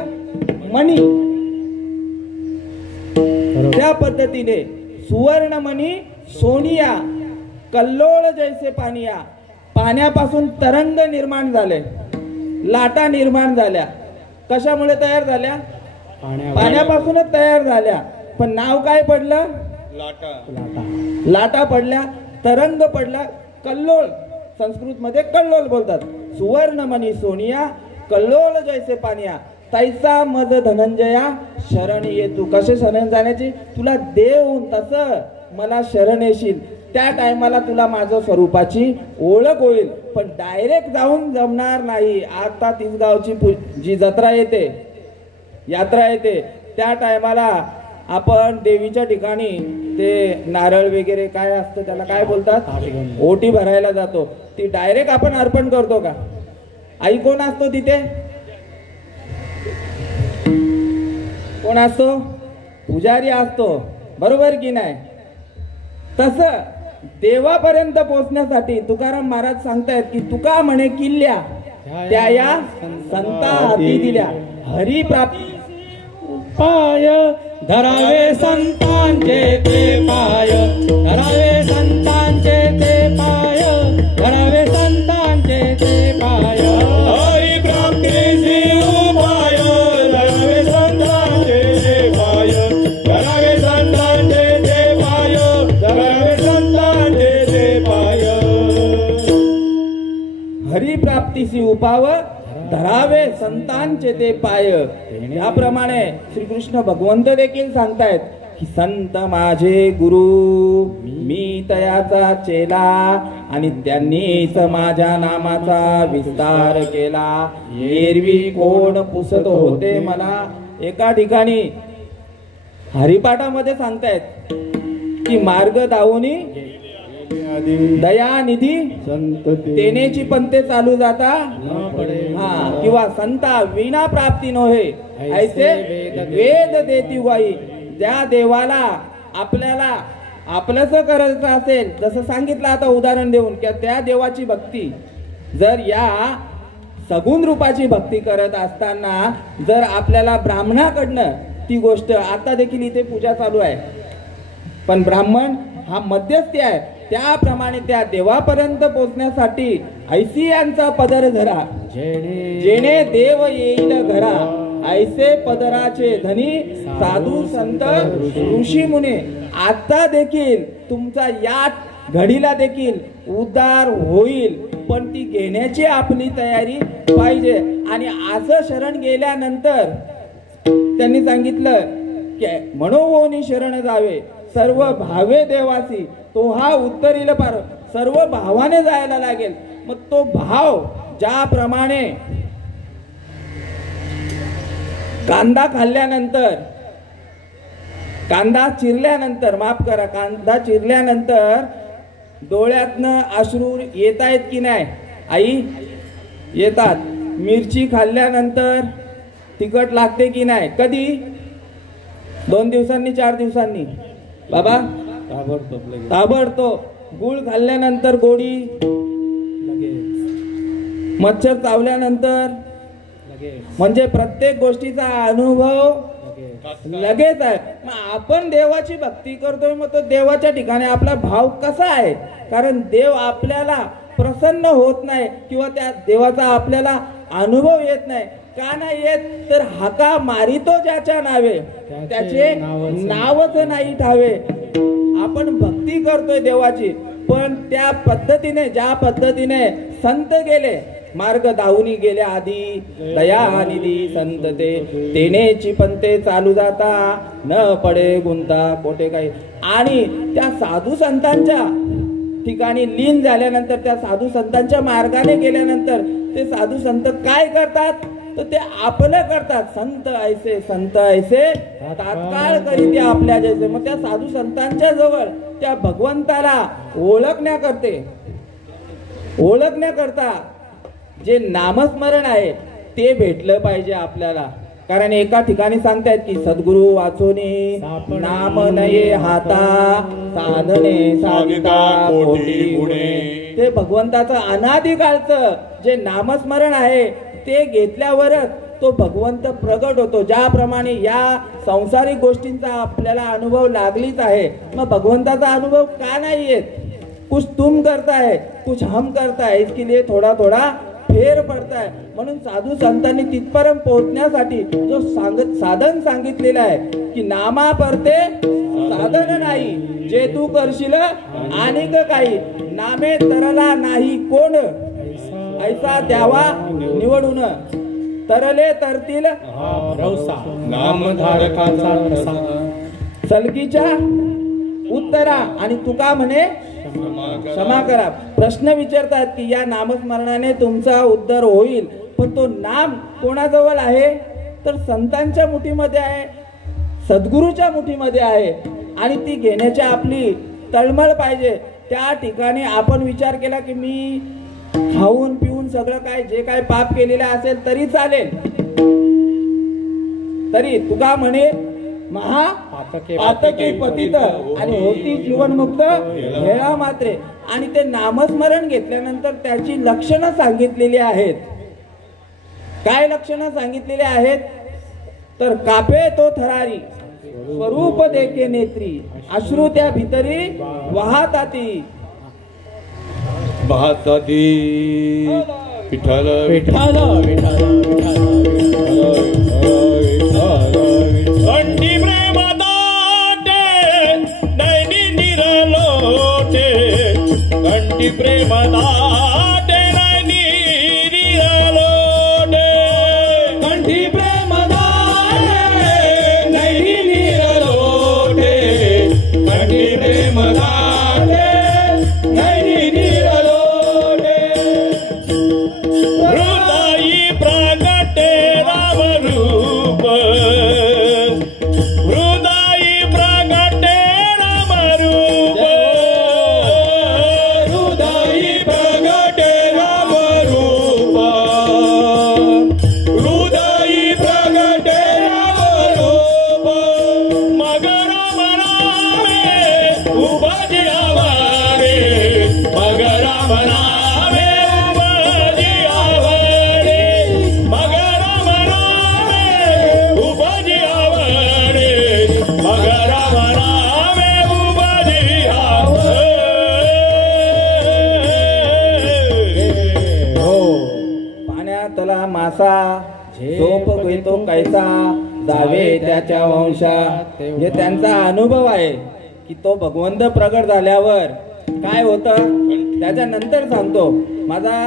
मणी. त्या पद्धतीने सुवर्णमणी सोनिया कल्लोळ जैसे पानिया. पाण्यापासून तरंग निर्माण झाले, लाटा निर्माण झाल्या. कशामुळे तयार झाल्या? पाण्यापासूनच तयार झाल्या. पण नाव काय पडलं? लाटा. लाटा पडल्या, तरंग पडला, कल्लोळ. संस्कृत मध्ये कल्लोळ बोलतात. सुवर्णमणी सोनिया कल्लोळ जैसे पानिया तैसा मज धनंजया शरण येतू. कसे शरण जाण्याची? तुला देव तसं मला शरण येशील त्या टायमाला तुला माझ्या स्वरूपाची ओळख होईल. पण डायरेक्ट जाऊन जमणार नाही. आता तिसगावची जी जत्रा येते यात्रा येते त्या टायमाला आपण देवीच्या ठिकाणी ते नारळ वगैरे काय असतं त्याला काय बोलतात ओटी भरायला जातो. ती डायरेक्ट आपण अर्पण करतो का? आई कोण असतो तिथे? कोण असतो? पुजारी असतो. बरोबर की नाही? तसं देवापर्यंत पोहोचण्यासाठी तुकाराम महाराज सांगतायत की तुका म्हणे किल्ल्या त्या या संता हाती दिल्या. हरी प्राप्ती पाय धरावे संतांचे ते पाय धरावे संतांचे ते पाय धरावे संतांचे ते पाय. हरी प्राप्तीसी उपाय धरावे संतांचे ते पाय धरावे संतांचे ते पाय धरावे संतांचे ते पाय. हरी प्राप्तीसी उपाव धरावे संतांचे ते पाय. याप्रमाणे श्रीकृष्ण भगवंत देखील सांगतायत की संत माझे गुरु मी तयाचा चेला आणि त्यांनीच माझ्या नामाचा विस्तार केला. एरवी कोण पुसत होते मला. एका ठिकाणी हरिपाठामध्ये सांगतायत की मार्ग दावोनी दयानिधी तेनेची पंते चालू जाता हा किंवा संता विना प्राप्ती नव्हे ऐसे वेद देती वाई. ज्या देवाला आपल्याला आपलंच करायचं असेल जसं सांगितलं आता उदाहरण देऊन की त्या देवाची भक्ती जर या सगुण रूपाची भक्ती करत असताना जर आपल्याला ब्राह्मणाकडनं ती गोष्ट आता देखील इथे पूजा चालू आहे पण ब्राह्मण हा मध्यस्थी आहे त्याप्रमाणे त्या देवापर्यंत पोहोचण्यासाठी ऐसी यांचा पदर धरा जेणे देव येईल घरा. ऐसे पदराचे धनी साधू संत ऋषी मुनी. आता देखील तुमचा या घडीला देखील उद्धार होईल पण ती घेण्याची आपली तयारी पाहिजे. आणि असं शरण गेल्यानंतर त्यांनी सांगितलं की मनोवोनी शरण जावे सर्व भावे देवासी. तो हा उत्तरील पार सर्व भावाने जायला लागेल. मग तो भाव ज्याप्रमाणे कांदा खाल्ल्यानंतर कांदा चिरल्यानंतर माफ करा कांदा चिरल्यानंतर डोळ्यातनं अश्रू येत आहेत की नाही आई? येतात. मिरची खाल्ल्यानंतर तिखट लागते की नाही? कधी? 2 दिवसांनी 4 दिवसांनी बाबा ताबडतोब गुळ खाल्ल्यानंतर गोडी, मच्छर चावल्यानंतर म्हणजे प्रत्येक गोष्टीचा अनुभव लगेच आहे. मग आपण देवाची भक्ती करतोय, मग तो देवाच्या ठिकाणी आपला भाव कसा आहे? कारण देव आपल्याला प्रसन्न होत नाही किंवा त्या देवाचा आपल्याला अनुभव येत नाही. का नाही येत? तर हाका मारितो ज्याच्या नावे त्याचे नावच नाही ठावे. आपण भक्ती करतोय देवाची, पण त्या पद्धतीने ज्या पद्धतीने संत गेले, मार्ग दाहुनी गेले आधी, दयानिधी संत तेनेची पंते चालू जाता, न पडे गुंता कोठे काही. आणि त्या साधू संतांच्या ठिकाणी लीन झाल्यानंतर, त्या साधू संतांच्या मार्गाने गेल्यानंतर ते साधू संत काय करतात? तर ते आपलं करतात. संत ऐसे तात्काळ करीते आपल्या जैसे. मग त्या साधू संतांच्या जवळ त्या भगवंताला ओळखण्याकरता जे नामस्मरण आहे ते भेटलं पाहिजे आपल्याला. कारण एका ठिकाणी सांगतायत की सद्गुरु वाचोनी नाम नये हाता, साधने साधिता कोटी गुणे. ते भगवंताचं अनादिकाळचं जे नामस्मरण आहे ते घेतल्यावरच तो भगवंत प्रगट होतो. ज्याप्रमाणे या सांसारिक गोष्टींचा आपल्याला अनुभव लागलीच आहे, मग भगवंताचा अनुभव का नाही येत? कुछ तुम करता है, कुछ हम करता है, इसके लिए थोडा थोडा फेर पडताय. म्हणून साधू संतांनी तिथपर्यंत पोहोचण्यासाठी जो साधन सांगितलेलं आहे की नामा परते साधन नाही, जे तू करशील अनेक काही, नामे तरला नाही कोण, ऐसा द्यावा निवडून, तरले तरतील सलगीच्या उत्तरा. आणि तुका म्हणे क्षमा करा. प्रश्न विचारतात की या नामस्मरणाने तुमचा उद्धार होईल, पण तो नाम कोणाजवळ आहे? तर संतांच्या मुठीमध्ये आहे, सद्गुरूच्या मुठीमध्ये आहे. आणि ती घेण्याची आपली तळमळ पाहिजे. त्या ठिकाणी आपण विचार केला की मी खाऊन पिऊन सगळं काय जे काय पाप केलेलं असेल तरी चालेल, तरी तुका म्हणे महा पातके पतित आणि होती जीवनमुक्त हेळा मात्रे. आणि ते नामस्मरण घेतल्यानंतर त्याची लक्षणं सांगितलेली आहेत. काय लक्षणं सांगितलेली आहेत? तर कापे तो थरारी, स्वरूप देखे नेत्री, अश्रू त्या भितरी वाहताती. विठ्ठल विठ्ठल कंठी प्रेम दाटे नैनी निरलोटे, कंठी प्रेम दाटे नैनी निरलोटे, कंठी प्रेम दाटे नैनी निरलोटे, कंठी प्रेम दाटे नैनी निरलोटे. हृदयी प्रगटे राम रूप, हृदयी प्रगटे राम रूप, हृदयी प्रगटे राम रूप, हृदयी प्रगटे राम रूप. मगर मनावे उपजियावा रे, मगर मनावे उपजियावा रे, मगर मनावे उपजियावा रे, मगर मनावे उपजियावा. हो, पाण्यातला मासा झोप घेतो कैसा, जावे त्याच्या वंशा. हे त्यांचा अनुभव आहे की तो भगवंत प्रगट झाल्यावर काय होतं त्याच्यानंतर सांगतो. माझा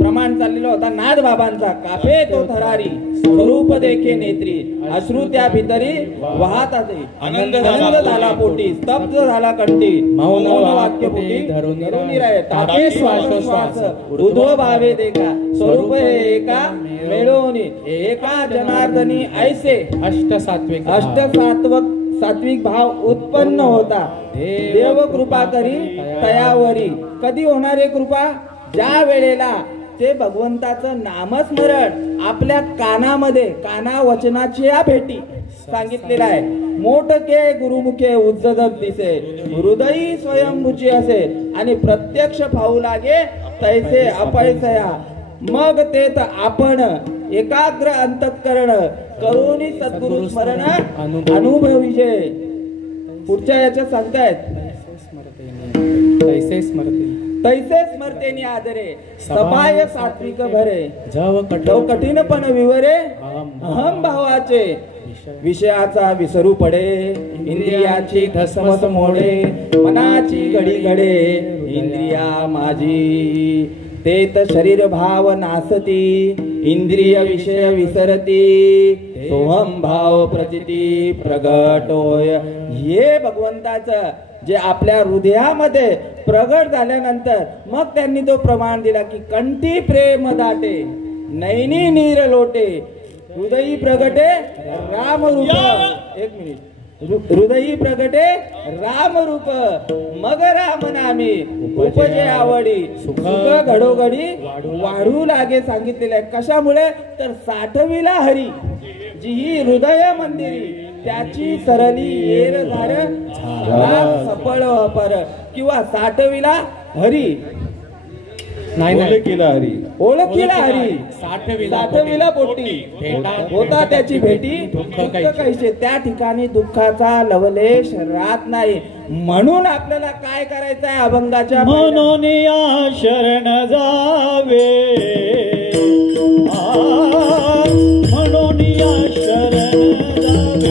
प्रमाण चाललेला होता नाद बाबांचा, कापे तो थरारी, स्वरूप देखे नेत्री, अश्रू त्या भितरी वाहतात. आनंद झाला पोटी, स्तब्ध झाला कंठी, मौन वाक्य पोटी धरून राहे. तापे श्वासोश्वास उद्भव भावे देखा, स्वरूप हे एका मेळोनी, एका जनार्दनी ऐसे सात्विक भाव उत्पन्न होता. देव कृपा करी तयावरी. कधी होणार आहे कृपा? ज्या वेळेला ते भगवंताचं नामस्मरण आपल्या कानामध्ये, काना वचनाची या भेटी सांगितलेलं आहे. मोठके गुरुमुखे उज्जत दिसे, हृदयी स्वयंभूची असे, आणि प्रत्यक्ष पाहू लागे तैसे अपैसया. मग ते आपण एकाग्र अंतःकरण करून सद्गुरु स्मरण अनुभविजे. पुढच्या याच्यात सांगतायत तैसे स्मरते तैसे स्मरतेनी आदरे, सपाय सात्विक भरे, जव कठीणपण विवरे, अहम भावाचे विषयाचा विसरू पडे, इंद्रियाची धसमस मोडे, मनाची घडी घडे, इंद्रिया माझी तेत शरीर भाव नासती, इंद्रिय विषय विसरती, सोहम भाव प्रचिती प्रगटोय. हे भगवंताचं जे आपल्या हृदयामध्ये प्रगट झाल्यानंतर मग त्यांनी तो प्रमाण दिला की कंठी प्रेम दाटे, नैनी नीर लोटे, हृदयी प्रगटे राम रूप. एक मिनिट. हृदयी प्रगटे राम रूप, मग राम नामी उपजे आवडी, सुख घडोघडी वाढू लागे सांगितलेलं आहे. कशामुळे तर साठविला हरी, जी ही हृदय मंदिरी, त्याची सरली येर धार सफळ पर, किंवा साठविला हरी नाही ओळखीला हरी, साठविला पोटी, होता त्याची भेटी दुःख कैसे. त्या ठिकाणी दुःखाचा लवलेश राहत नाही. म्हणून आपल्याला काय करायचं आहे अभंगाच्या, म्हणून या शरण जावे, म्हणून या शरण जावे,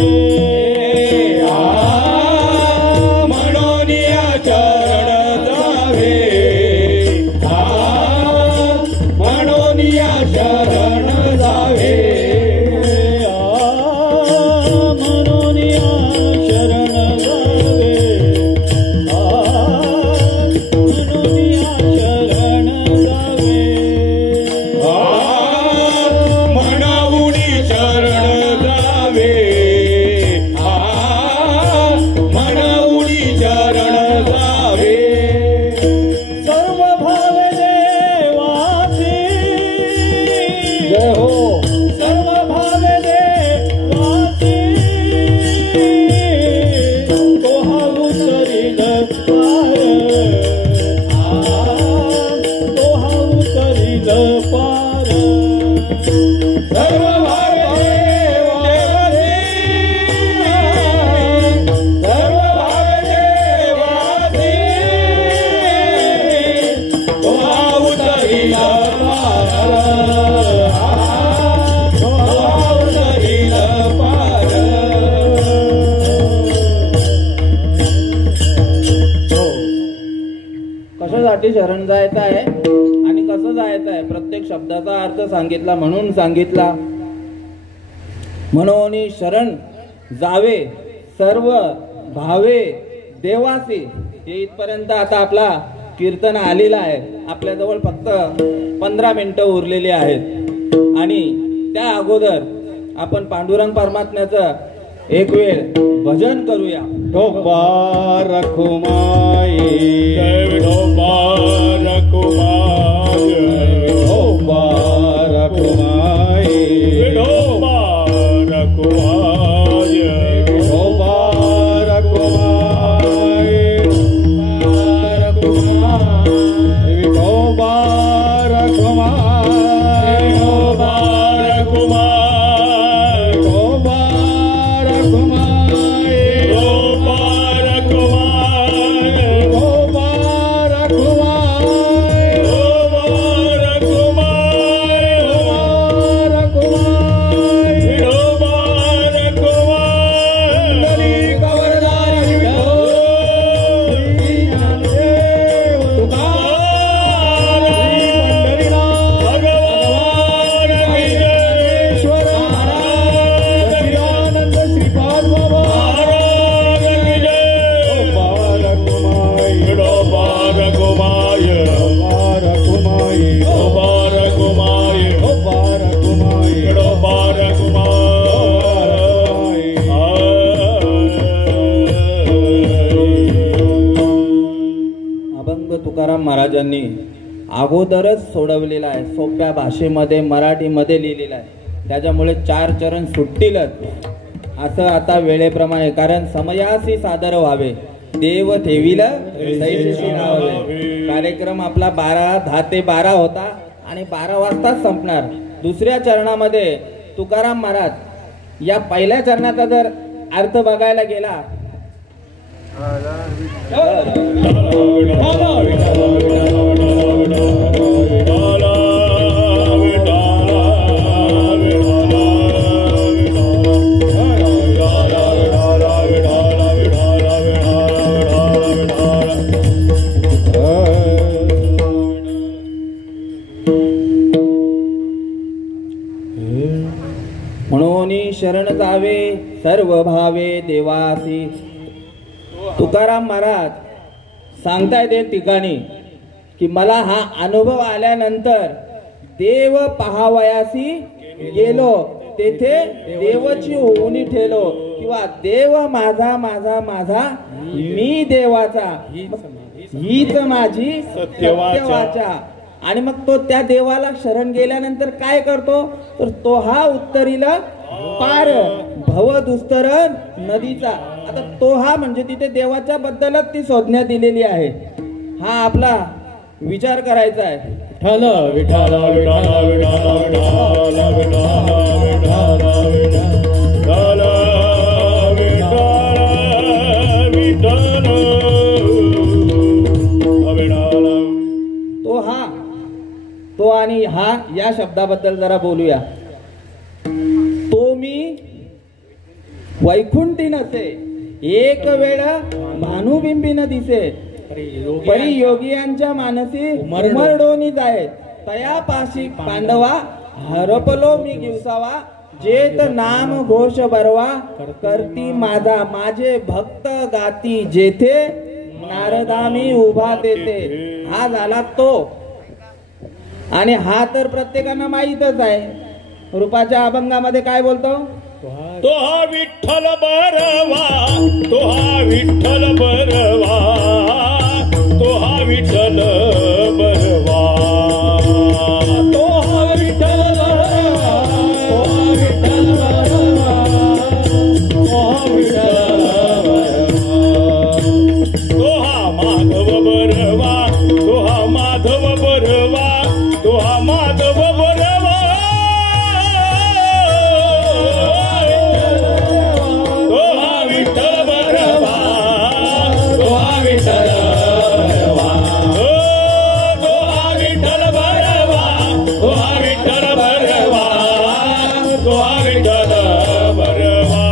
म्हणून या शरण जावे, म्हणून या शरण जावे, म्हणून या शरण जावे, म्हणून या शरण जावे, म्हणून शरण जावे, म्हणून शरण जावे. सर्व भाव देवाचे, जय हो, सर्व भाव देवाचे, तो हा उतरील पार, तो हा उतरील पार. सर्व भाव देवाचे, सर्व भाव देवाचे, तो हा उतरील पार, तो हा उतरील पार. कशासाठी शरण जायचं आहे आणि कसं जायचं आहे, प्रत्येक शब्दाचा अर्थ सांगितला. म्हणून सांगितला, म्हणून शरण जावे सर्व भावे देवासी. हे इथपर्यंत आता आपला कीर्तन आलेला आहे. आपल्याजवळ फक्त 15 मिनिटं उरलेली आहेत, आणि त्या अगोदर आपण पांडुरंग परमात्म्याचं एक वेळ भजन करूया. ढोबा रखुमाई, ढोबा रखुमाई, ढोबा रखुमाई, ढोबा रखुमाई, ढोबा रखुमाई, ढोबा रखुमाई, ढोबा रखुमाई, ढोबा रखुमाई, ढोबा रखुमाई, ढोबा रखुमाई, ढोबा रखुमाई, ढोबा रखुमाई, ढोबा रखुमाई. मंडली कवरदारी विठोबा, ज्ञानदेव तुकाराम, पंढरीनाथ भगवान की जय. ईश्वर महाराज सच्चिदानंद श्रीपाद बाबा महाराज की जय. ढोबा रखुमाई, ढोबा रखुमाई, ढोबा रखुमाई, ढोबा रखुमाई, ढोबा रखुमाई, ढोबा रखुमाई. अभंग तुकाराम महाराजांनी अगोदरच सोडवलेला आहे, सोप्या भाषेमध्ये मराठीमध्ये लिहिलेला आहे. त्याच्यामुळे 4 चरण सुटतीलच. असं आता वेळेप्रमाणे, कारण समयासी सादर व्हावे, देव ठेवील दैशिशी नावावे. कार्यक्रम आपला 10 ते 12 होता आणि 12 वाजताच संपणार. दुसऱ्या चरणामध्ये तुकाराम महाराज या पहिल्या चरणाचा जर अर्थ बघायला गेला, म्हणून शरण जावे सर्व भावे देवासी. तुकाराम महाराज सांगतायत त्या ठिकाणी की मला हा अनुभव आल्यानंतर देव पहावयासी गेलो, तेथे देवची होऊनी ठेलो, किंवा देव माझा माझा माझा मी देवाचा, हीच माझी सत्यवाचा. आणि मग तो त्या देवाला शरण गेल्यानंतर काय करतो, तर तो हा उत्तरीला पार भव दुस्तर नदीचा. आता तो हा म्हणजे तिथे देवाच्या बद्दलच ती संज्ञा दिलेली आहे. हा आपला विचार करायचा आहे. विठ्ठल विठ्ठल विठ्ठल विठ्ठल विठ्ठल विठ्ठल. तो आणि हा या शब्दाबद्दल जरा बोलूया. तो मी वैकुंठी नसे, एक वेळ भानुबिंबी न दिसे, परी योगियांच्या मानसी उमरडोनी जाय, तयापाशी पांडवा हरपलो मी गिवसावा, जेत नाम घोष बरवा, करती माझा माझे भक्त गाती, जेथे नारदामी उभा तेथे. हा झाला तो. आणि हा तर प्रत्येकांना माहीतच आहे. रूपाच्या अभंगामध्ये काय बोलतो, तो हा विठ्ठल बरवा, तो हा विठ्ठल बरवा, तो हा विठ्ठल बरवा, तो हा विठ्ठल बरवा, तो हा विठ्ठल बरवा, तो हा विठ्ठल बरवा, तो हा माधव बरवा, तो हा माधव बरवा, तो हा माधव बरवा, तो हा विठ्ठल बरवा, तो हा विठ्ठल बरवा, तो हा विठ्ठल बरवा, तो हा विठ्ठल बरवा, तो हा विठ्ठल बरवा.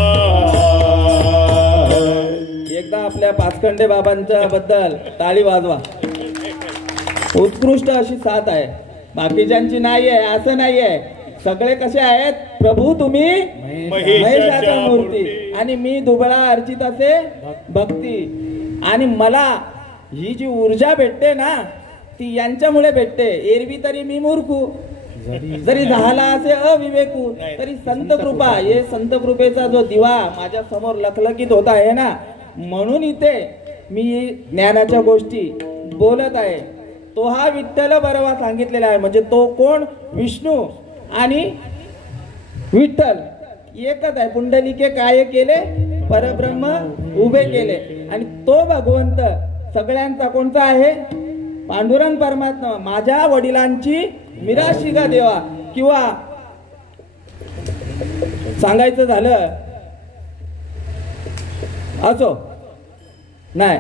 एकदा आपल्या पाचखंडे बाबांच्या बद्दल टाळी वाजवा. उत्कृष्ट अशी साथ आहे, बाकीच्यांची नाही आहे असं नाही आहे. सगळे कसे आहेत, प्रभू तुम्ही महेशाच्या मूर्ती आणि मी दुबळा अर्चित असे भक्ती. आणि मला ही जी ऊर्जा भेटते ना ती यांच्यामुळे भेटते. एरवी तरी मी मूर्खू, जरी झाला असे अविवेकू, तरी संत कृपा, हे संत कृपेचा जो दिवा माझ्या समोर लखलखीत होत आहे ना, म्हणून इथे मी ज्ञानाच्या गोष्टी बोलत आहे. तो हा विठ्ठल बरवा सांगितलेला आहे. म्हणजे तो कोण, विष्णू आणि विठ्ठल एकच आहे. पुंडलिके काय केले, परब्रह्म उभे केले. आणि तो भगवंत सगळ्यांचा कोणता आहे, पांडुरंग परमात्मा. माझ्या वडिलांची मिराशिगा देवा. किंवा सांगायचं झालं असो नाही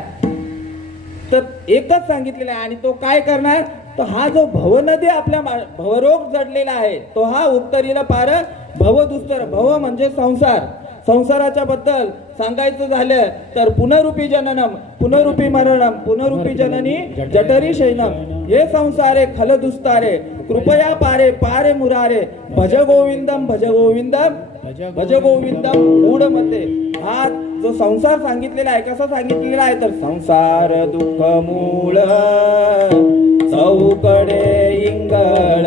तर एकच सांगितलेला आहे. आणि तो काय करणार, तर हा जो भवनदी आपल्या भवरोग जडलेला आहे, तो हा उत्तरीला पार भवदुस्तर. भव म्हणजे संसार. संसाराच्या बद्दल सांगायचं झालं तर पुनरूपी जननम, पुनरूपी मरणम, पुनरूपी जननी जठरी शयनम. हे संसारे खलदुस्तारे, कृपया पारे पारे मुरारे, भज गोविंदम भज गोविंदम भज गोविंदम मूढमते. हा जो संसार सांगितलेला आहे, कसा सांगितलेला आहे तर संसार दुःख मूळ, चौकडे इंगळ,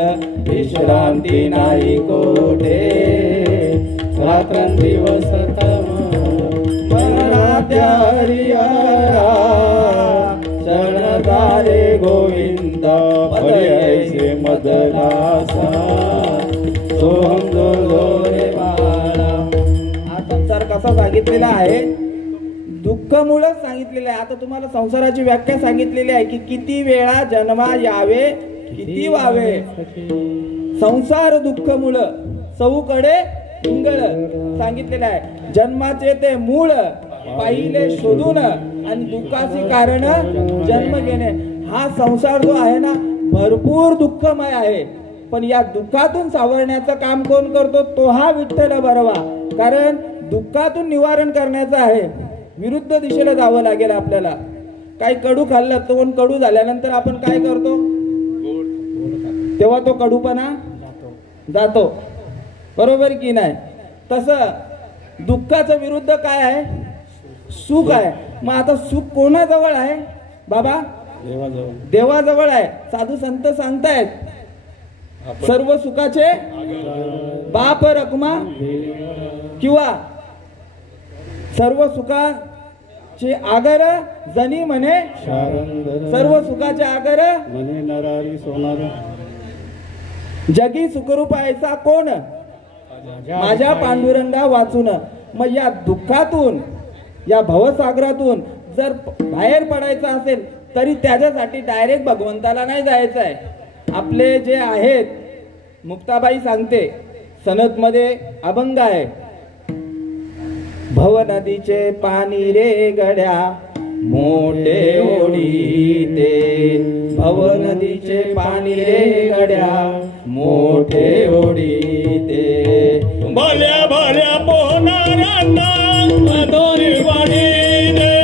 विश्रांती नाही कोठे, रात्रंदिवस मनात्या हरिहरा, शरणदारे गोविंद पदयसे मदनासा, सोहम जो रे बाळा. हा संसार सांगितलेलं आहे, दुःखमुळं सांगितलेलं आहे. आता तुम्हाला संसाराची व्याख्या सांगितलेली आहे की किती वेळा जन्मा यावे किती व्हावे. संसार दुःखमुळं चौकडे इंगळ सांगितलेलं आहे. जन्माचे ते मूळ पाहिले शोधून आणि दुःखाचे कारण जन्म घेणे. हा संसार जो आहे ना भरपूर दुःखमय आहे, पण या दुःखातून सावरण्याचं काम कोण करतो? तो हा विठ्ठल बरवा. कारण दुःखातून निवारण करायचं आहे, विरुद्ध दिशेला जावं लागेल आपल्याला. काही कडू खाल्लं तो कडू झाल्यानंतर आपण काय करतो? तेव्हा तो कडूपणा जातो, बरोबर की नाही? तसं दुःखाचं विरुद्ध काय आहे? सुख आहे. मग आता सुख कोणाजवळ आहे बाबा? देवाजवळ आहे. साधू संत सांगतायत सर्व सुखाचे बाप रखमा, किंवा सर्व सुखाचे आगर जनी म्हणे, सर्व सुखाचे आगर म्हणे नरारी सोनार. जगी सुखरूप ऐसा कोण? माझ्या पांडुरंगा वाचून. मग या दुःखातून, या भवसागरातून जर बाहेर पडायचं असेल तरी त्याच्यासाठी डायरेक्ट भगवंताला नाही जायचं आहे. आपले जे आहेत, मुक्ताबाई सांगते, सनद मध्ये अभंग आहे, भव नदीचे पाणी रे गड्या मोठे ओढीते, भव नदीचे पाणी रे गड्या मोठे ओढीते. भल्या भल्या पोहणाऱ्यांना दोरी वाढी दे,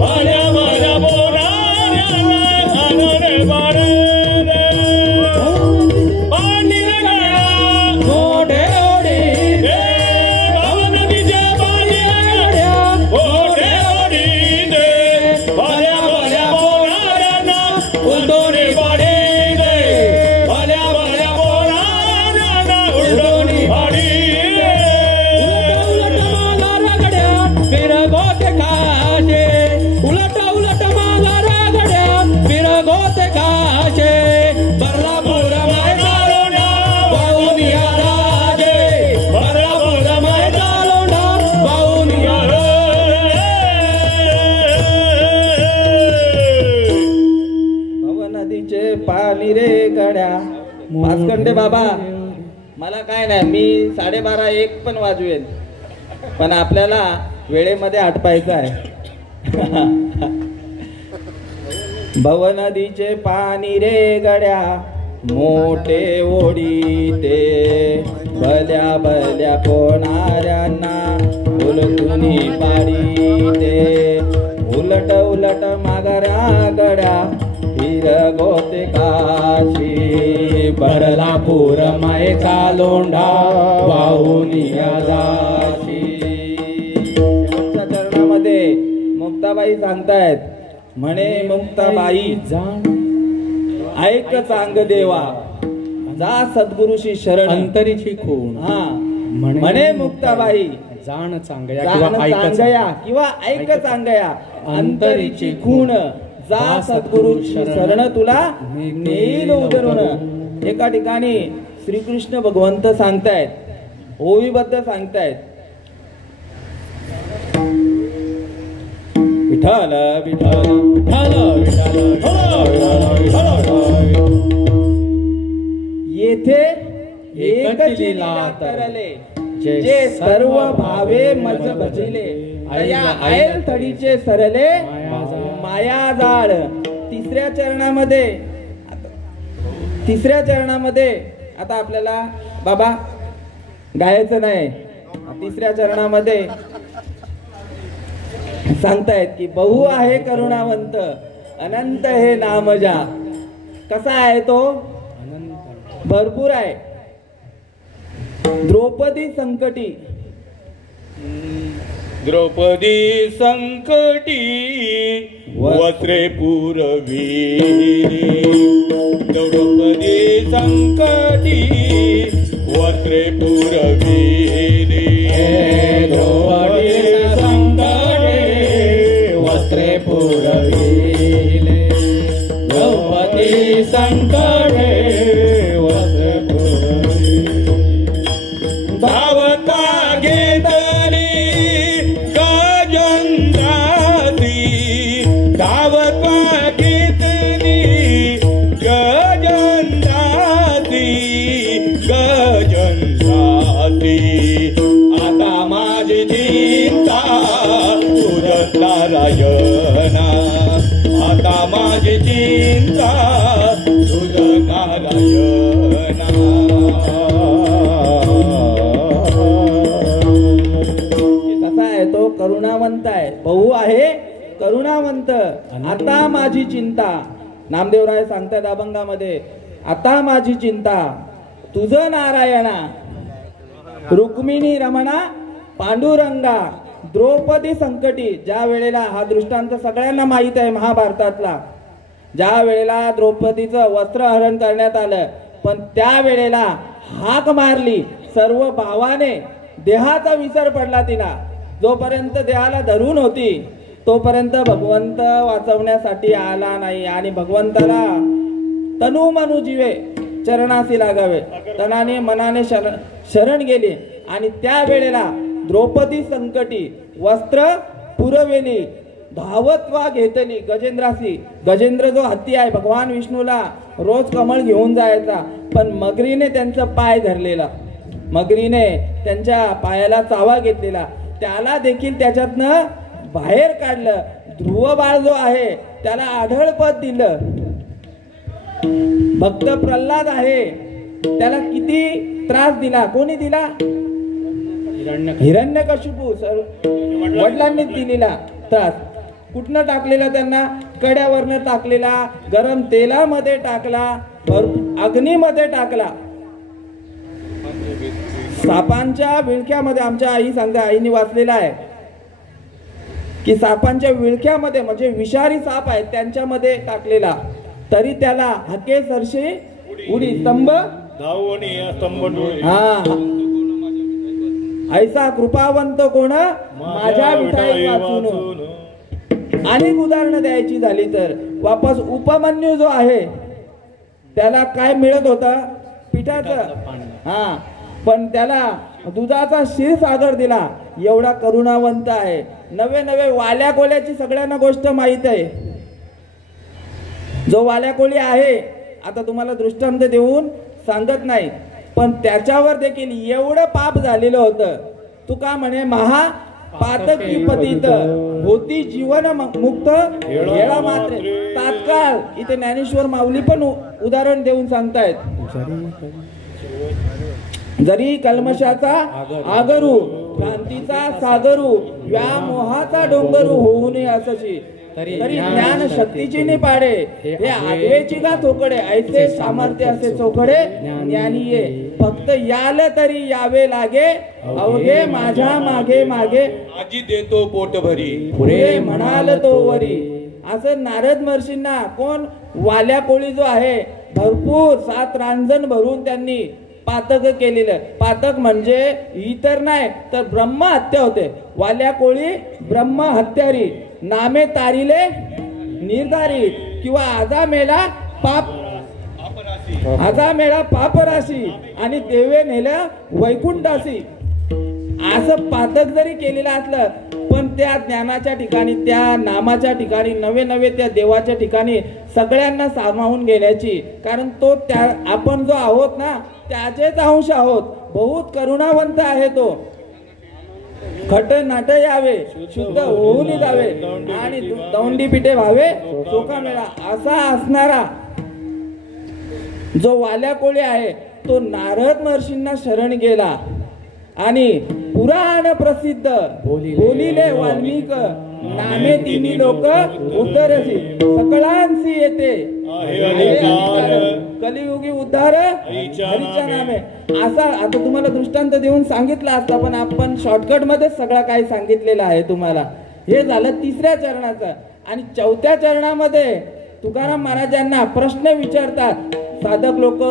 भल्या भल्या पोहणाऱ्यांना दोरी वाढी दे. पाणी रे गड्या मोठे ओढी दे, भव नदीचे पाणी रे गड्या मोठे ओढी दे, भल्या भल्या पोहणाऱ्यांना दोरी वाढी दे, भल्या भल्या पोहणाऱ्यांना दोरी वाढी दे. उलट उलट माला रगड्या बिरगोत खाशे, बरलापूर मैदालोंडा बाऊनिया राजे, बरलापूर मैदालोंडा बाऊनिया भव नदीचे पाणी रे गड्या. मास्कंडे बाबा, मला काय नाही, मी 12:30-1 पण वाजवेल, पण आपल्याला वेळेमध्ये आटपायचं आहे. भव नदीचे पाणी रे गड्या मोठे ओढीते, भल्या भल्या पोहणाऱ्यांना उलटुनी पाडीते. उलट उलट मागऱ्या गड्या फिरगोते काशी, बरलापूर मायचा लोंढा वाहुनिया जाशी. आमच्या चरणामध्ये मुक्ताबाई सांगतायत, म्हणे मुक्ताबाई ऐक चांग देवा, जा सद्गुरुशी शरण अंतरीची खूण. हा म्हणे मुक्ताबाई, जाण चांगया जाण चांगया किंवा ऐक चांगया, अंतरीची खूण, जा सद्गुरुची शरण तुला नेईल उधरून. एका ठिकाणी श्रीकृष्ण भगवंत सांगतायत, ओवीबद्ध सांगतायत, विठ्ठल विठ्ठल विठ्ठल विठ्ठल, येथे एकच लीला करले, जे सर्व भावे मज भजिले, या आयल थडीचे सरले माया जाळ. तिसऱ्या चरणामध्ये आता आपल्याला बाबा गायचं नाही. तिसऱ्या चरणामध्ये सांगतायत की बहु आहे करुणावंत, अनंत हे नामजा. कसा आहे तो? भरपूर आहे. द्रौपदी संकटी, द्रौपदी संकटी वस्त्रे पुरवी, द्रौपदी संकटी वस्त्रे पुरवी, द्रौपदी संकटे वस्त्रे पुरविले, द्रौपदी संकटे वस्त्रे पुरविले. धावता घेतली होती आता माझी चिंता तुझ नारायणा आता माझी चिंता तुझ नारायणा कसा आहे तो करुणावंत आहे भाऊ आहे करुणावंत आता माझी चिंता नामदेवराय सांगतात अभंगामध्ये आता माझी चिंता तुझ नारायणा रुक्मिणी रमणा पांडुरंगा द्रौपदी संकटी ज्या वेळेला हा दृष्टांत सगळ्यांना माहित आहे महाभारतातला ज्या वेळेला द्रौपदीचं वस्त्र हरण करण्यात आलं पण त्या वेळेला हाक मारली सर्व भावाने देहाचा विसर पडला तिला जोपर्यंत देहाला धरून होती तोपर्यंत भगवंत वाचवण्यासाठी आला नाही आणि भगवंताला तनु मनु जीवे चरणासी लागावे तनाने मनाने शरण गेली आणि त्या वेळेला द्रौपदी संकटी वस्त्र पुरवेली धावत्वा घेतली गजेंद्रासी गजेंद्र जो हत्ती आहे भगवान विष्णूला रोज कमळ घेऊन जायचा पण मगरीने त्यांचा पाय धरलेला मगरीने त्यांच्या पायाला चावा घेतलेला त्याला देखील त्याच्यातनं बाहेर काढलं ध्रुव बाळ जो आहे त्याला आढळ पद दिलं भक्त प्रल्हाद आहे त्याला किती त्रास दिला कोणी दिला हिरण्यकशिपू वडिलांनी दिलेला त्रास कुठनं टाकलेला त्यांना कड्यावरनं टाकलेला गरम तेलामध्ये टाकला अग्नीमध्ये टाकला सापांच्या विळख्यामध्ये आमच्या आई सांगते आईने वाचलेला आहे की सापांच्या विळख्यामध्ये म्हणजे विषारी साप आहेत त्यांच्यामध्ये टाकलेला तरी त्याला हके सरशी उडी स्तंभ हा ऐसा कृपावंत कोण माझ्या विठाई वाचून अनेक उदाहरणं द्यायची झाली तर वापस उपमन्यू जो आहे त्याला काय मिळत होता पिठाचं हा पण त्याला दुधाचा क्षीरसागर दिला एवढा करुणावंत आहे नवे नवे वाल्या कोल्याची सगळ्यांना गोष्ट माहित आहे जो वाल्या कोळी आहे आता तुम्हाला दृष्टांत देऊन सांगत नाही पण त्याच्यावर देखील एवढं पाप झालेलं होतं तू का म्हणे महा पातकी पतित होती जीवन मुक्त हेळा मात्र तात्काळ इथे ज्ञानेश्वर माऊली पण उदाहरण देऊन सांगतायत जरी कल्मशाचा आगरू क्रांतीचा सागरू व्यामोहाचा डोंगरू होऊ नये असशी तरी ज्ञान शक्तीची नि पाडे हे आगवेची का थोकडे ऐसे सामर्थ्य असे चोखडे ज्ञानी ये फक्त याल तरी यावे लागे अवघे माझ्या मागे मागे आजी देतो पोट भरी पुढे म्हणाल तो वरी असं नारद महर्षींना कोण वाल्या कोळी जो आहे भरपूर 7 रांजण भरून त्यांनी पातक केलेलं पातक म्हणजे इतर नाही तर ब्रह्म हत्या होते वाल्या कोळी ब्रह्म हत्यारी नामे तारिले निर्धारित किंवा आजा मेळा पापराशी आणि देवे नेल्या वैकुंठासी असं पातक जरी केलेलं असलं पण त्या ज्ञानाच्या ठिकाणी त्या नामाच्या ठिकाणी नवे नवे त्या देवाच्या ठिकाणी सगळ्यांना सामावून घेण्याची कारण तो त्या आपण जो आहोत ना त्याचेच अंश आहोत बहुत करुणावंत आहे तो खट नाट यावे शुद्ध होऊन जावे आणि दौंडी पिठे व्हावे चोखा मेळा असा असणारा जो वाल्या कोळी आहे तो नारद महर्षींना शरण गेला आणि पुराण प्रसिद्ध बोलिले वाल्मिक नामे तिन्ही लोक उत्तरसी सकळांसी येते कलियुगी उद्धार हरीच्या नामे असा आता तुम्हाला दृष्टांत देऊन सांगितलं असता पण आपण शॉर्टकट मध्ये सगळं काही सांगितलेलं आहे तुम्हाला हे झालं 3ऱ्या चरणाचं आणि 4थ्या चरणामध्ये तुकाराम महाराजांना प्रश्न विचारतात साधक लोक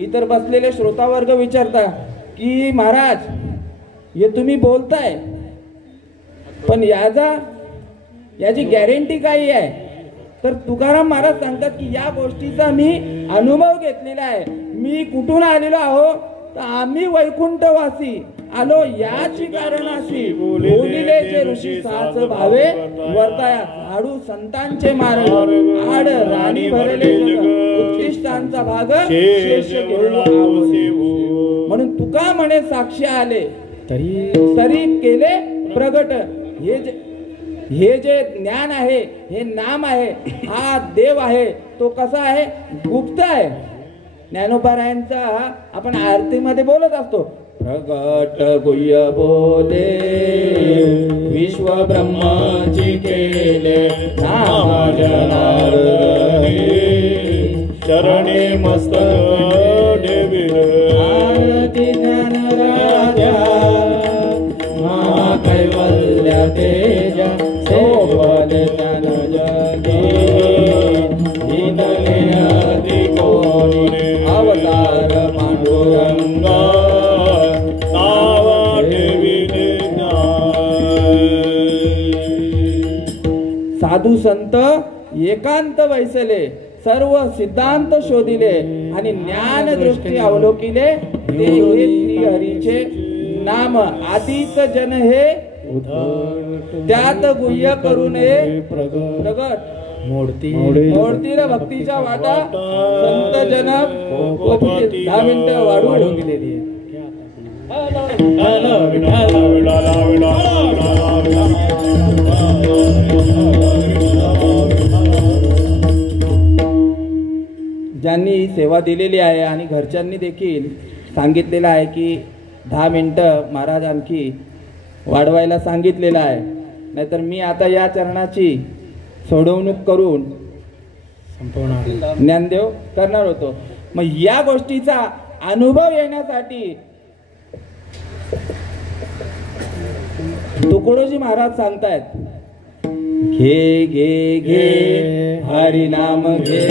इतर बसलेले श्रोतावर्ग विचारतात की महाराज हे तुम्ही बोलताय पण याची गॅरंटी काही आहे तर तुकाराम महाराज सांगतात की या गोष्टीचा मी अनुभव घेतलेला आहे मी कुठून आलेलो आहो तर आम्ही वैकुंठवासी आलो याची कारणाशी बोलिले जे ऋषी साच भावे वर्ताया झाडू संतांचे मार्ग आड राणी भरले उत्तिष्ठांचा भाग शेष घेऊन म्हणून तुका म्हणे साक्षी आले तरी केले प्रगट. हे जे ज्ञान आहे, हे नाम आहे, हा देव आहे, तो कसा आहे? गुप्त आहे. ज्ञानोबारायांचा आपण आरतीमध्ये बोलत असतो, प्रगट गुह्य बोले विश्व ब्रह्माची केले नाम जनार्दनी चरणे मस्तक ठेविल आरती ज्ञान राजा महाकैवल्य तेज सोबले तन जगी हिंदले अति कोणी अवतार पांडुरंग नावा ठेविले साधू संत एकांत वैसले सर्व सिद्धांत शोधिले आणि ज्ञान दृष्टी अवलोकिले ते हे श्री हरीचे नाम आधीच जन हे त्यात गुह्य करून प्रगट मोडतील भक्तीच्या वाटा संत जन 10 मिनिटं वाढवून दिलेली आहे. ज्यांनी ही सेवा दिलेली आहे आणि घरच्यांनी देखील सांगितलेलं आहे की 10 मिनिटं महाराज आणखी वाढवायला सांगितलेलं आहे. नाहीतर मी आता या चरणाची सोडवणूक करून ज्ञानदेव करणार होतो. मग या गोष्टीचा अनुभव येण्यासाठी तुकडोजी महाराज सांगतायत, घे घे घे हरी नाम घे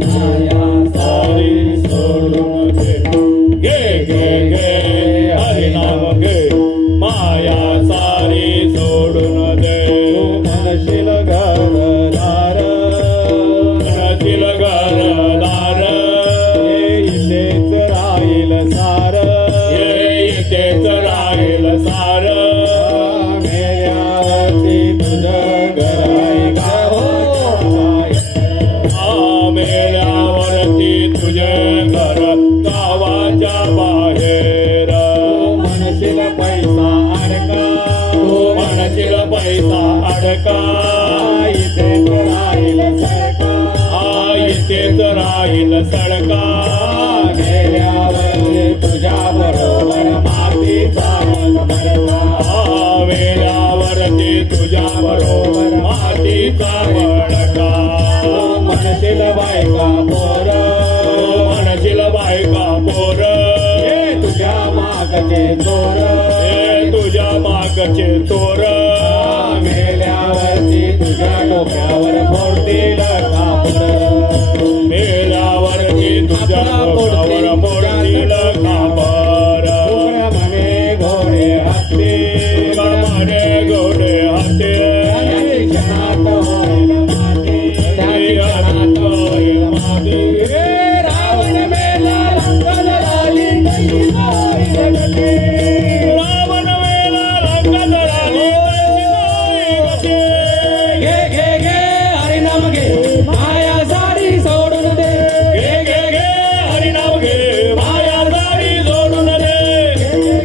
माया सारी सोडून घे घे घे हरी नाम घे माया सारी सोडून दे. मनशील घरदार मनशील घरदार इथेच राहील सार इथेच राहील सार. मेळ्यावरती तुझं घर आहे का हो मेळ्यावरती तुझे घर गावाच्या बाहेर. म्हणशील पैसा अडका म्हणशील पैसा अडका इथेच राहील सडका इथेच राहील सडका. मेळ्यावरती तुझ्या बरोबर मातीचा मडका मेळ्यावरती तुझ्या बरोबर मातीचा मडका. म्हणशील बायका पोर म्हणशील बायका पोर तुझ्या मागचे चोर तुझ्या मागचे चोर. मेल्यावरती तुझ्या डोक्यावर फोडतील कापर मेल्यावरती तुझ्या डोक्यावर फोडतील कापर. म्हणे घोडे हत्ती म्हणे घोडे हत्ती क्षणात होईल माती क्षणात होईल माती. रावण मेला रंग जळाली रावण मेला रंग जळाली घे घे घे हरिनाम घे माया सारी सोडून दे. घे घे घे हरिनाम घे माया सारी सोडून दे. घे घे घे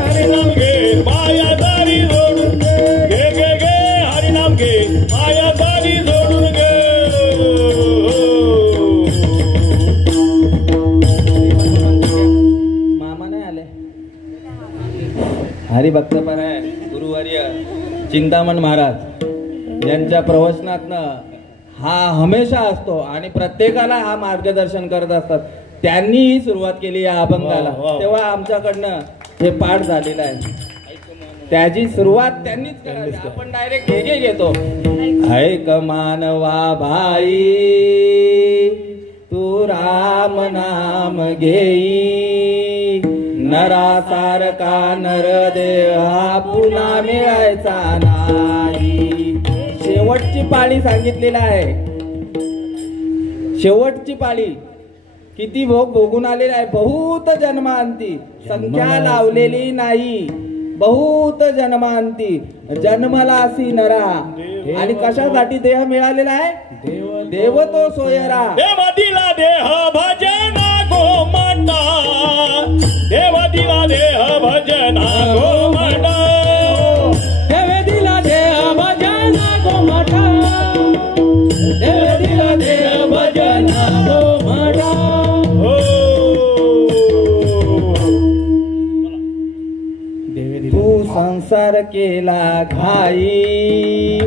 हरिनाम घे माया सारी सोडून दे. घे घे घे हरिनाम घे माया सारी सोडून घे. मामा नाही आले. हरिभक्तपण आहे गुरुवर्य चिंतामण महाराज यांच्या प्रवचनातनं हा हमेशा असतो आणि प्रत्येकाला हा मार्गदर्शन करत असतात. त्यांनीही सुरुवात केली या अभंगाला, तेव्हा आमच्याकडनं हे पाठ झालेलं आहे. त्याची सुरुवात त्यांनीच करायची, आपण डायरेक्ट घे घे घेतो. ऐक मानवा भाई तू राम नाम घेई नरासारखा नर देहा पुन्हा मिळायचा नाही. शेवटची पाळी सांगितलेला आहे. शेवटची पाळी किती भोग भोगून आलेला आहे. बहुत जन्मांती संख्या लावलेली नाही. बहुत जन्मांती जन्मला असी नरा. आणि कशासाठी देह मिळालेला आहे? देव तो सोयरा. देव दिला देह भजना गोमाता देव दिला संसार केला घाई,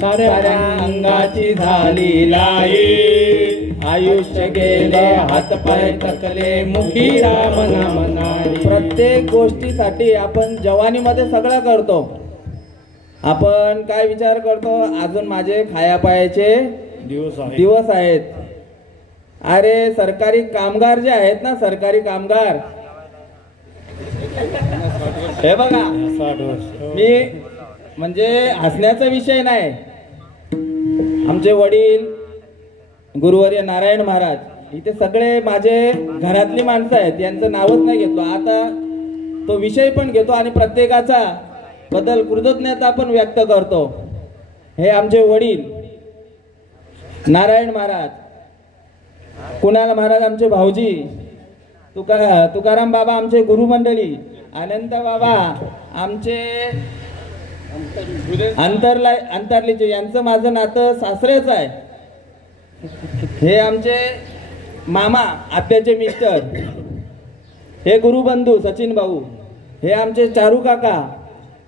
साऱ्या अंगाची झाली लाई, आयुष्य गेले हातपाय थकले, मुखी राम नाम नाही. प्रत्येक गोष्टीसाठी आपण जवानीमध्ये सगळं करतो. आपण काय विचार करतो, अजून माझे खायापायाचे दिवस आहेत. अरे सरकारी कामगार जे आहेत ना, सरकारी कामगार, हे बघा, मी म्हणजे हसण्याचा विषय नाही. आमचे वडील गुरुवर्य नारायण महाराज इथे सगळे माझे घरातली माणसं आहेत, यांचं नावच नाही घेतो आता, तो विषय पण घेतो आणि प्रत्येकाचा बद्दल कृतज्ञता पण व्यक्त करतो. हे आमचे वडील नारायण महाराज, कुणाल महाराज आमचे भाऊजी, तुकाराम बाबा आमचे गुरुमंडळी, अनंत बाबा आमचे अंतरलीचे, यांचं माझं नातं सासरेच आहे. हे आमचे मामा आत्याचे मिस्टर, हे गुरुबंधू सचिन भाऊ, हे आमचे चारू काका,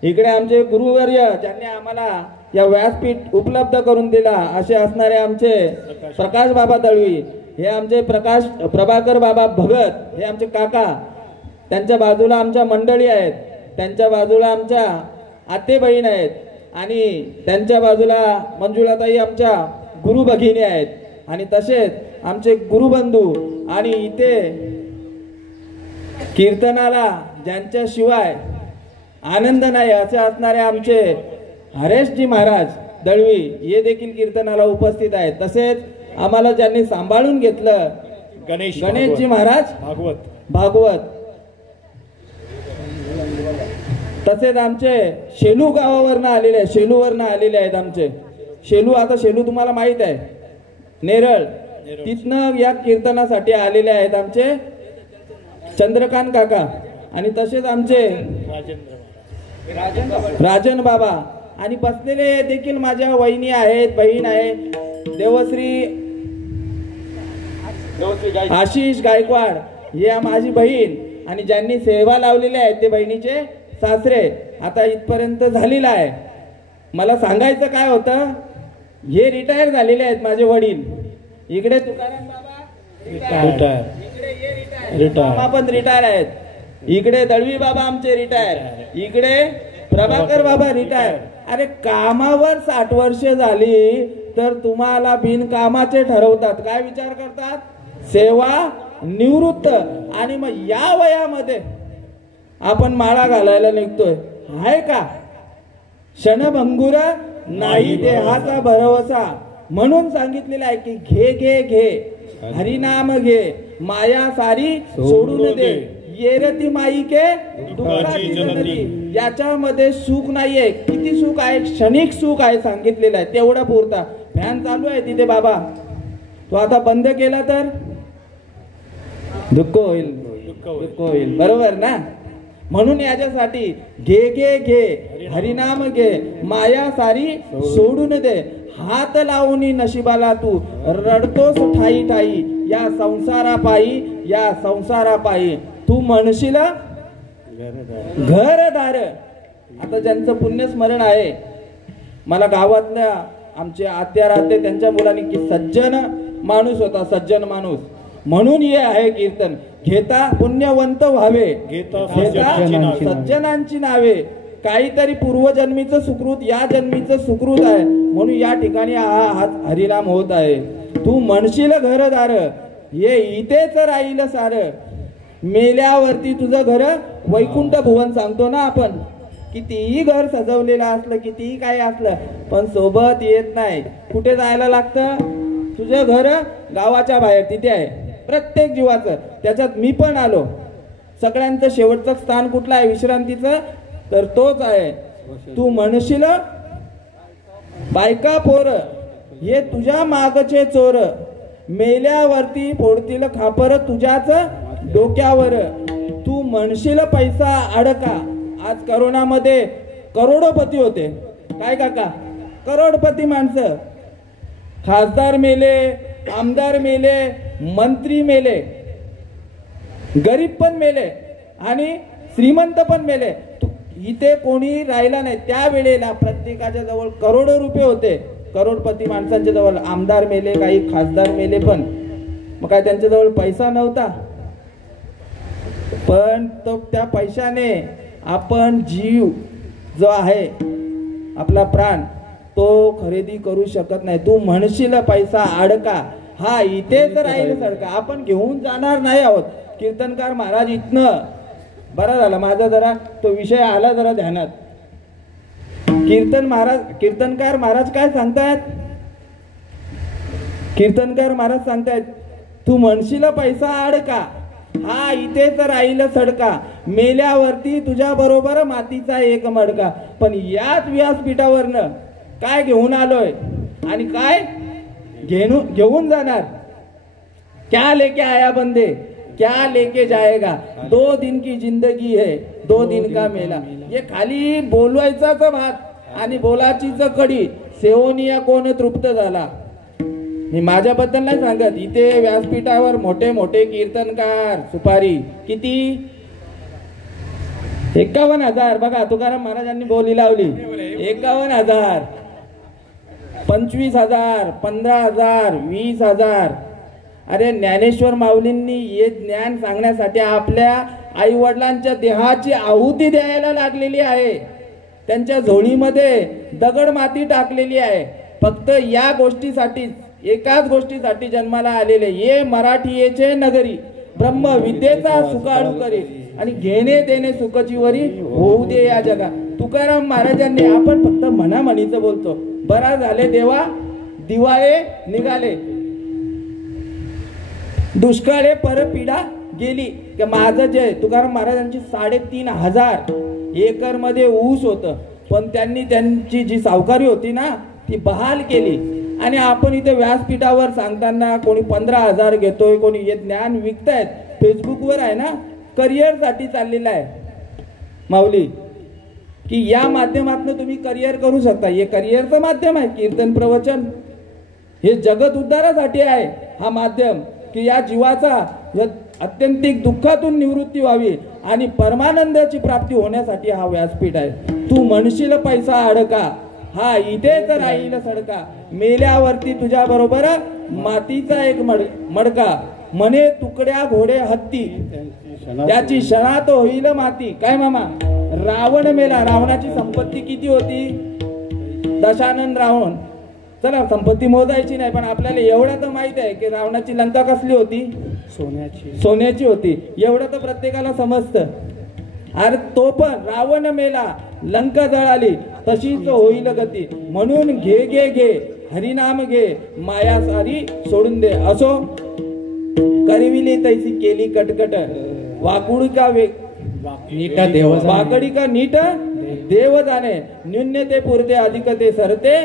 इकडे आमचे गुरुवर्य ज्यांनी आम्हाला या व्यासपीठ उपलब्ध करून दिला असे असणारे आमचे प्रकाश बाबा दळवी, हे आमचे प्रभाकर बाबा भगत, हे आमचे काका, त्यांच्या बाजूला आमच्या मंडळी आहेत, त्यांच्या बाजूला आमच्या आते बहीण आहेत आणि त्यांच्या बाजूला मंजुळाताई आमच्या गुरु भगिनी आहेत आणि तसेच आमचे गुरुबंधू आणि इथे कीर्तनाला ज्यांच्याशिवाय आनंद नाही असे असणारे आमचे हरेशजी महाराज दळवी, हे देखील कीर्तनाला उपस्थित आहेत. तसेच आम्हाला ज्यांनी सांभाळून घेतलं गणेशजी महाराज भागवत, तसेच आमचे शेलू गावावरनं आलेले आहेत, शेलूवरनं आलेले आहेत आमचे शेलू. आता शेलू तुम्हाला माहित आहे, नेरळ, तिथनं या कीर्तनासाठी आलेले आहेत आमचे चंद्रकांत काका आणि तसेच आमचे राजन बाबा आणि बसलेले देखील माझ्या वहिनी आहेत, बहीण आहे देवश्री आशिष गायकवाड, हे माझी बहीण आणि ज्यांनी सेवा लावलेली आहे ते बहिणीचे सासरे. आता इथपर्यंत झालेला आहे. मला सांगायचं काय होतं, हे रिटायर झालेले आहेत माझे वडील. इकडे तुकाराम बाबा रिटायर, पण रिटायर आहेत. इकडे दळवी बाबा आमचे रिटायर, इकडे प्रभाकर बाबा रिटायर. अरे कामावर 60 वर्ष झाली तर तुम्हाला बिनकामाचे ठरवतात. काय विचार करतात, सेवा निवृत्त. आणि मग या वयामध्ये आपण माळा घालायला निघतोय, आहे का? क्षणभंगुर नाही देहाचा भरवसा, म्हणून सांगितलेलं आहे की घे घे घे हरिनाम घे, माया सारी सोडून दे, येरती माईके दुःखाची जनती. याच्यामध्ये सुख नाहीये. किती सुख आहे, क्षणिक सुख आहे सांगितलेलं आहे, तेवढा पुरता. फॅन चालू आहे तिथे बाबा, तो आता बंद केला तर दुःख होईल, बरोबर ना? म्हणून याच्यासाठी घे घे घे हरिनाम घे, माया सारी सोडून दे, हात लावून नशिबाला तू रडतोस ठाई ठाई, या संसारापायी तू म्हणशील घरदार. आता ज्यांचं पुण्यस्मरण आहे, मला गावातल्या आमचे आत्या राहते त्यांच्या मुलांनी की सज्जन माणूस होता, सज्जन माणूस, म्हणून हे आहे कीर्तन. घेता पुण्यवंत व्हावे, घेता सज्जनांची नावे, काहीतरी पूर्वजन्मीचं सुकृत या जन्मीचं सुकृत आहे, म्हणून या ठिकाणी हा हरिनाम होत आहे. तू म्हणशील घरदार, ये इथेच राहील सार, मेल्यावरती तुझं घर वैकुंठ भुवन सांगतो ना आपण. कितीही घर सजवलेलं असलं, कितीही काही असलं, पण सोबत येत नाही. कुठे जायला लागतं? तुझं घर गावाच्या बाहेर तिथे आहे प्रत्येक जीवाचं. त्याच्यात मी पण आलो. सगळ्यांचं शेवटचं स्थान कुठलं आहे विश्रांतीचं? तर तोच आहे. तू म्हणशील बायका पोर हे तुझ्या मागचे चोर, मेल्यावरती फोडतील खापर तुझ्याच डोक्यावर. तू म्हणशील पैसा अडका. आज करोनामध्ये करोडोपती होते. काय काका? करोडपती माणसं. खासदार मेले, आमदार मेले, मंत्री मेले, गरीब पण मेले आणि श्रीमंत पण मेले. इथे कोणी राहिला नाही. त्या वेळेला प्रत्येकाच्या जवळ करोडो रुपये होते. करोडपती माणसांच्या जवळ आमदार मेले, काही खासदार मेले, पण मग काय त्यांच्या जवळ पैसा नव्हता. पण तो त्या पैशाने आपण जीव जो आहे आपला प्राण तो खरेदी करू शकत नाही. तू म्हणशील पैसा अडका, हा इथेच राहील सडका, आपण घेऊन जाणार नाही आहोत. कीर्तनकार महाराज इथनं बरं झालं, माझा जरा तो विषय आला जरा ध्यानात. कीर्तनकार महाराज काय सांगतायत? कीर्तनकार महाराज सांगतायत तू म्हणशील पैसा अडका, हा इथेच राहील सडका, मेल्यावरती तुझ्या बरोबर मातीचा एक मडका. पण याच व्यासपीठावरनं काय घेऊन आलोय आणि काय घेऊन जाणार? क्या लेके आया बंदे, क्या लेके जाएगा, 2 दिन की जिंदगी है 2 दिन का मेला. हे खाली बोलवायचाच भात आणि बोलाचीच कडी, सेवनिया कोण तृप्त झाला. मी माझ्याबद्दल नाही सांगत, इथे व्यासपीठावर मोठे मोठे कीर्तनकार सुपारी किती 51,000. बघा तुकाराम महाराजांनी बोली लावली 51,000, 25,000, 15,000, 20,000. अरे ज्ञानेश्वर माऊलींनी हे ज्ञान सांगण्यासाठी आपल्या आई वडिलांच्या देहाची आहुती द्यायला लागलेली आहे. त्यांच्या झोळीमध्ये दगड माती टाकलेली आहे. फक्त या गोष्टीसाठी, एकाच गोष्टीसाठी जन्माला आलेले. ये मराठीचे नगरी ब्रह्म विद्येचा सुकाळू करी आणि घेणे देणे सुखची वरी होऊ दे या जगा. तुकाराम महाराजांनी, आपण फक्त म्हणाम्हणीचं बोलतो. बरा झाले देवा दिवाळे निघाले, दुष्काळे परपीडा गेली. माझं जे तुकाराम महाराजांची 3,500 एकर मध्ये ऊस होतं, पण त्यांनी त्यांची जी सावकारी होती ना ती बहाल केली. आणि आपण इथे व्यासपीठावर सांगताना कोणी 15,000 घेतोय, कोणी हे ज्ञान विकतायत. फेसबुकवर आहे ना, करिअर साठी चाललेला आहे माऊली, की या माध्यमातून तुम्ही करिअर करू शकता. हे करिअरचं माध्यम आहे कीर्तन प्रवचन. हे जगत उद्धारासाठी आहे हा माध्यम, की या जीवाचा अत्यंतिक दुःखातून निवृत्ती व्हावी आणि परमानंदाची प्राप्ती होण्यासाठी हा व्यासपीठ आहे. तू म्हणशील पैसा अडका, हा इथेच राहील सडका, मेल्यावरती तुझ्या बरोबर मातीचा एक मडका. म्हणे तुकड्या घोडे हत्ती, त्याची क्षणात होईल माती. काय मामा, रावण मेला. रावणाची संपत्ती किती होती? दशानन रावण. चला संपत्ती मोजायची नाही, पण आपल्याला एवढं तर माहित आहे की रावणाची लंका कसली होती? सोन्याची होती. एवढं तर प्रत्येकाला समजतं. अरे तो पण रावण मेला, लंका जळाली, तशीच होईल गती. म्हणून घे घे घे हरिनाम घे, माया सारी सोडून दे. असो करविली तैसी केली कटकट, वाकुडी का वाकडी का नीट देव जाणे. न्यून्य ते पुरते अधिक ते सरते.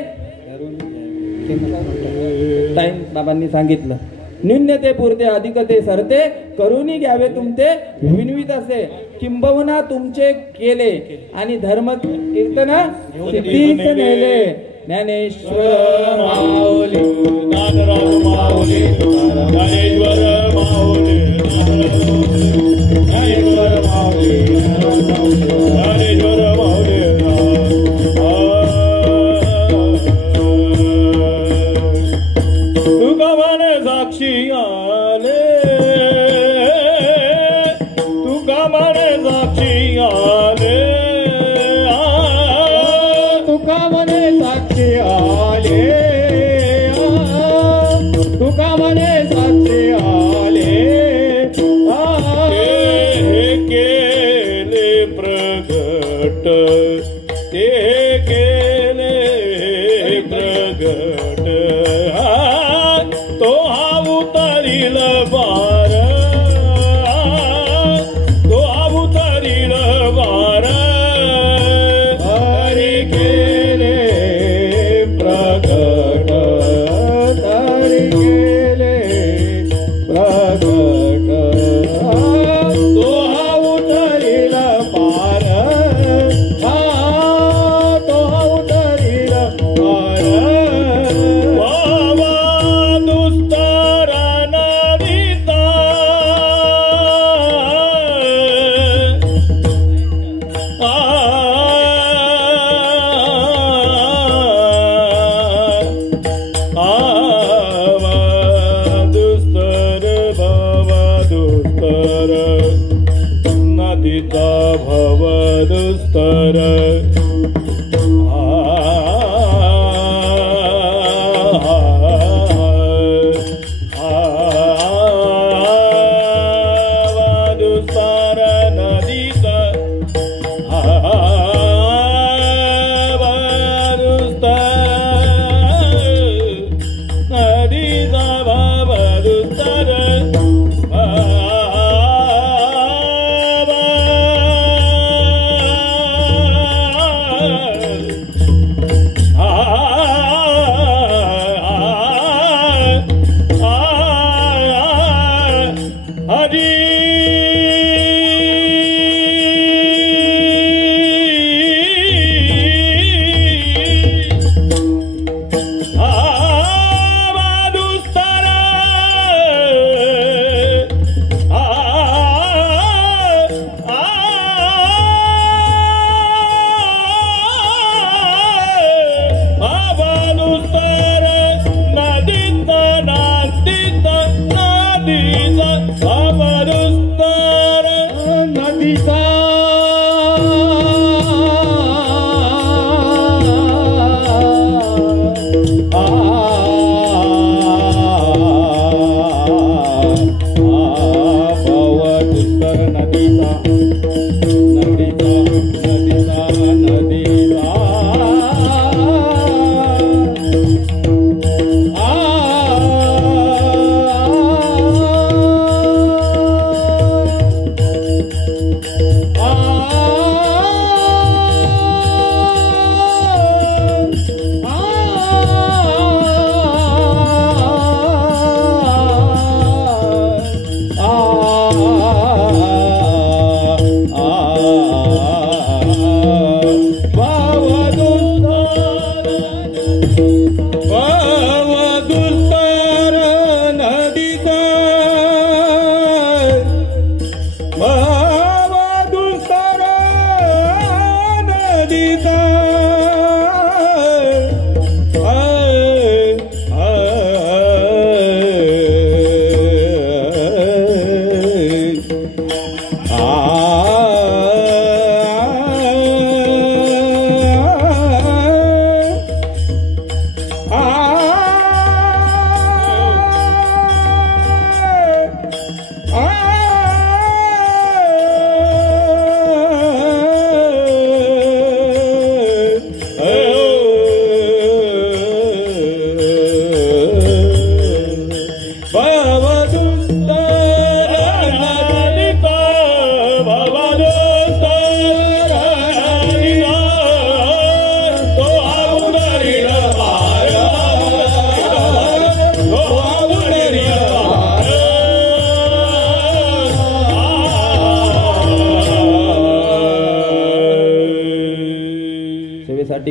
बाबांनी सांगितलं न्यून्य ते पुरते अधिक ते सरते, करूनी घ्यावे तुमचे विनवित असे. किंबहुना तुमचे केले आणि धर्म कीर्तन सिद्धीस नेले. ज्ञानेश्वर माऊली, ज्ञानराज माऊली, ज्ञानेश्वर माऊली, ज्ञानेश्वर माऊली, ज्ञानेश्वर माऊली. तुका म्हणे साक्षी आले, तुका म्हणे साक्षी आले, तुका म्हणे साक्षी आले, तुका म्हणे साक्षी आले. ते केले प्रगट, ते केले प्रगट, तो हा उतरील बार, तो हा उतरील बार. हरी केले प्रगट, हरी केले प्रगट, तो हा उतरील बार. नदीचा भवदुस्तर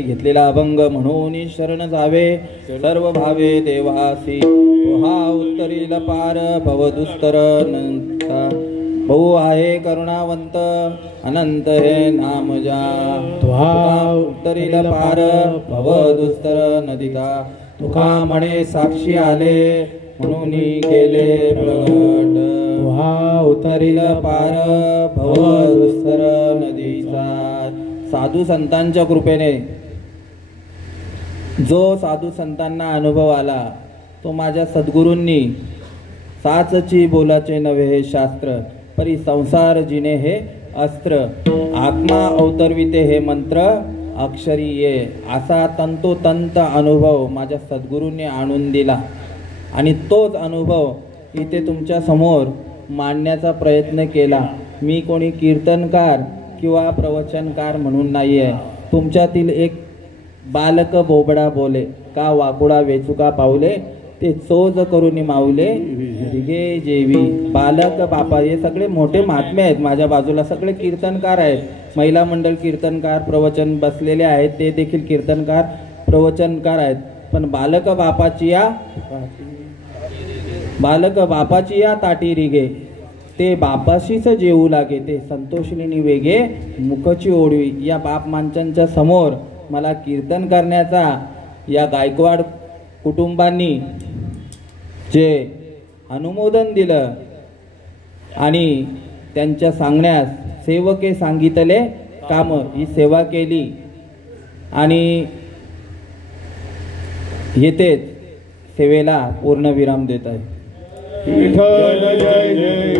घेतलेला अभंग म्हणून शरण जावे सर्व भावे देवासी हा उत्तरीला पार भवदुस्तर नंता बहु आहे करुणावंत अनंत हे नाम जा उत्तरीला पार भवदुस्तर नदीता तुका म्हणे साक्षी आले म्हणून केले प्रगट उत्तरीला पार भवदुस्तर नदीचा साधू संतांच्या कृपेने जो साधू संतांना अनुभव आला तो माझ्या सद्गुरूंनी साचची बोलाचे नव्हे हे शास्त्र परी संसार जिने हे अस्त्र आत्मा अवतरविते हे मंत्र अक्षरी ये असा तंतोतंत अनुभव माझ्या सद्गुरूंनी आणून दिला आणि तोच अनुभव इथे तुमच्या समोर मांडण्याचा प्रयत्न केला. मी कोणी कीर्तनकार किंवा प्रवचनकार म्हणून नाही आहे. तुमच्यातील एक बालक बोबडा बोले का वाकुडा वेचुका पावले ते चोज करून मावले दिगे जेवी बालक बापा हे सगळे मोठे महात्मे आहेत. माझ्या बाजूला सगळे कीर्तनकार आहेत. महिला मंडळ कीर्तनकार प्रवचन बसलेले आहेत ते देखील कीर्तनकार प्रवचनकार आहेत. पण बालक बापाची या ताटी रिगे ते बापाशीच जेवू लागे ते संतोषिनी वेगे मुखची ओढवी. या बाप माणसांच्या समोर मला कीर्तन करण्याचा या गायकवाड कुटुंबांनी जे अनुमोदन दिलं आणि त्यांच्या सांगण्यास सेवके सांगितले काम ही सेवा केली आणि येतेच सेवेला पूर्ण विराम देत आहे. विठ्ठल जय जय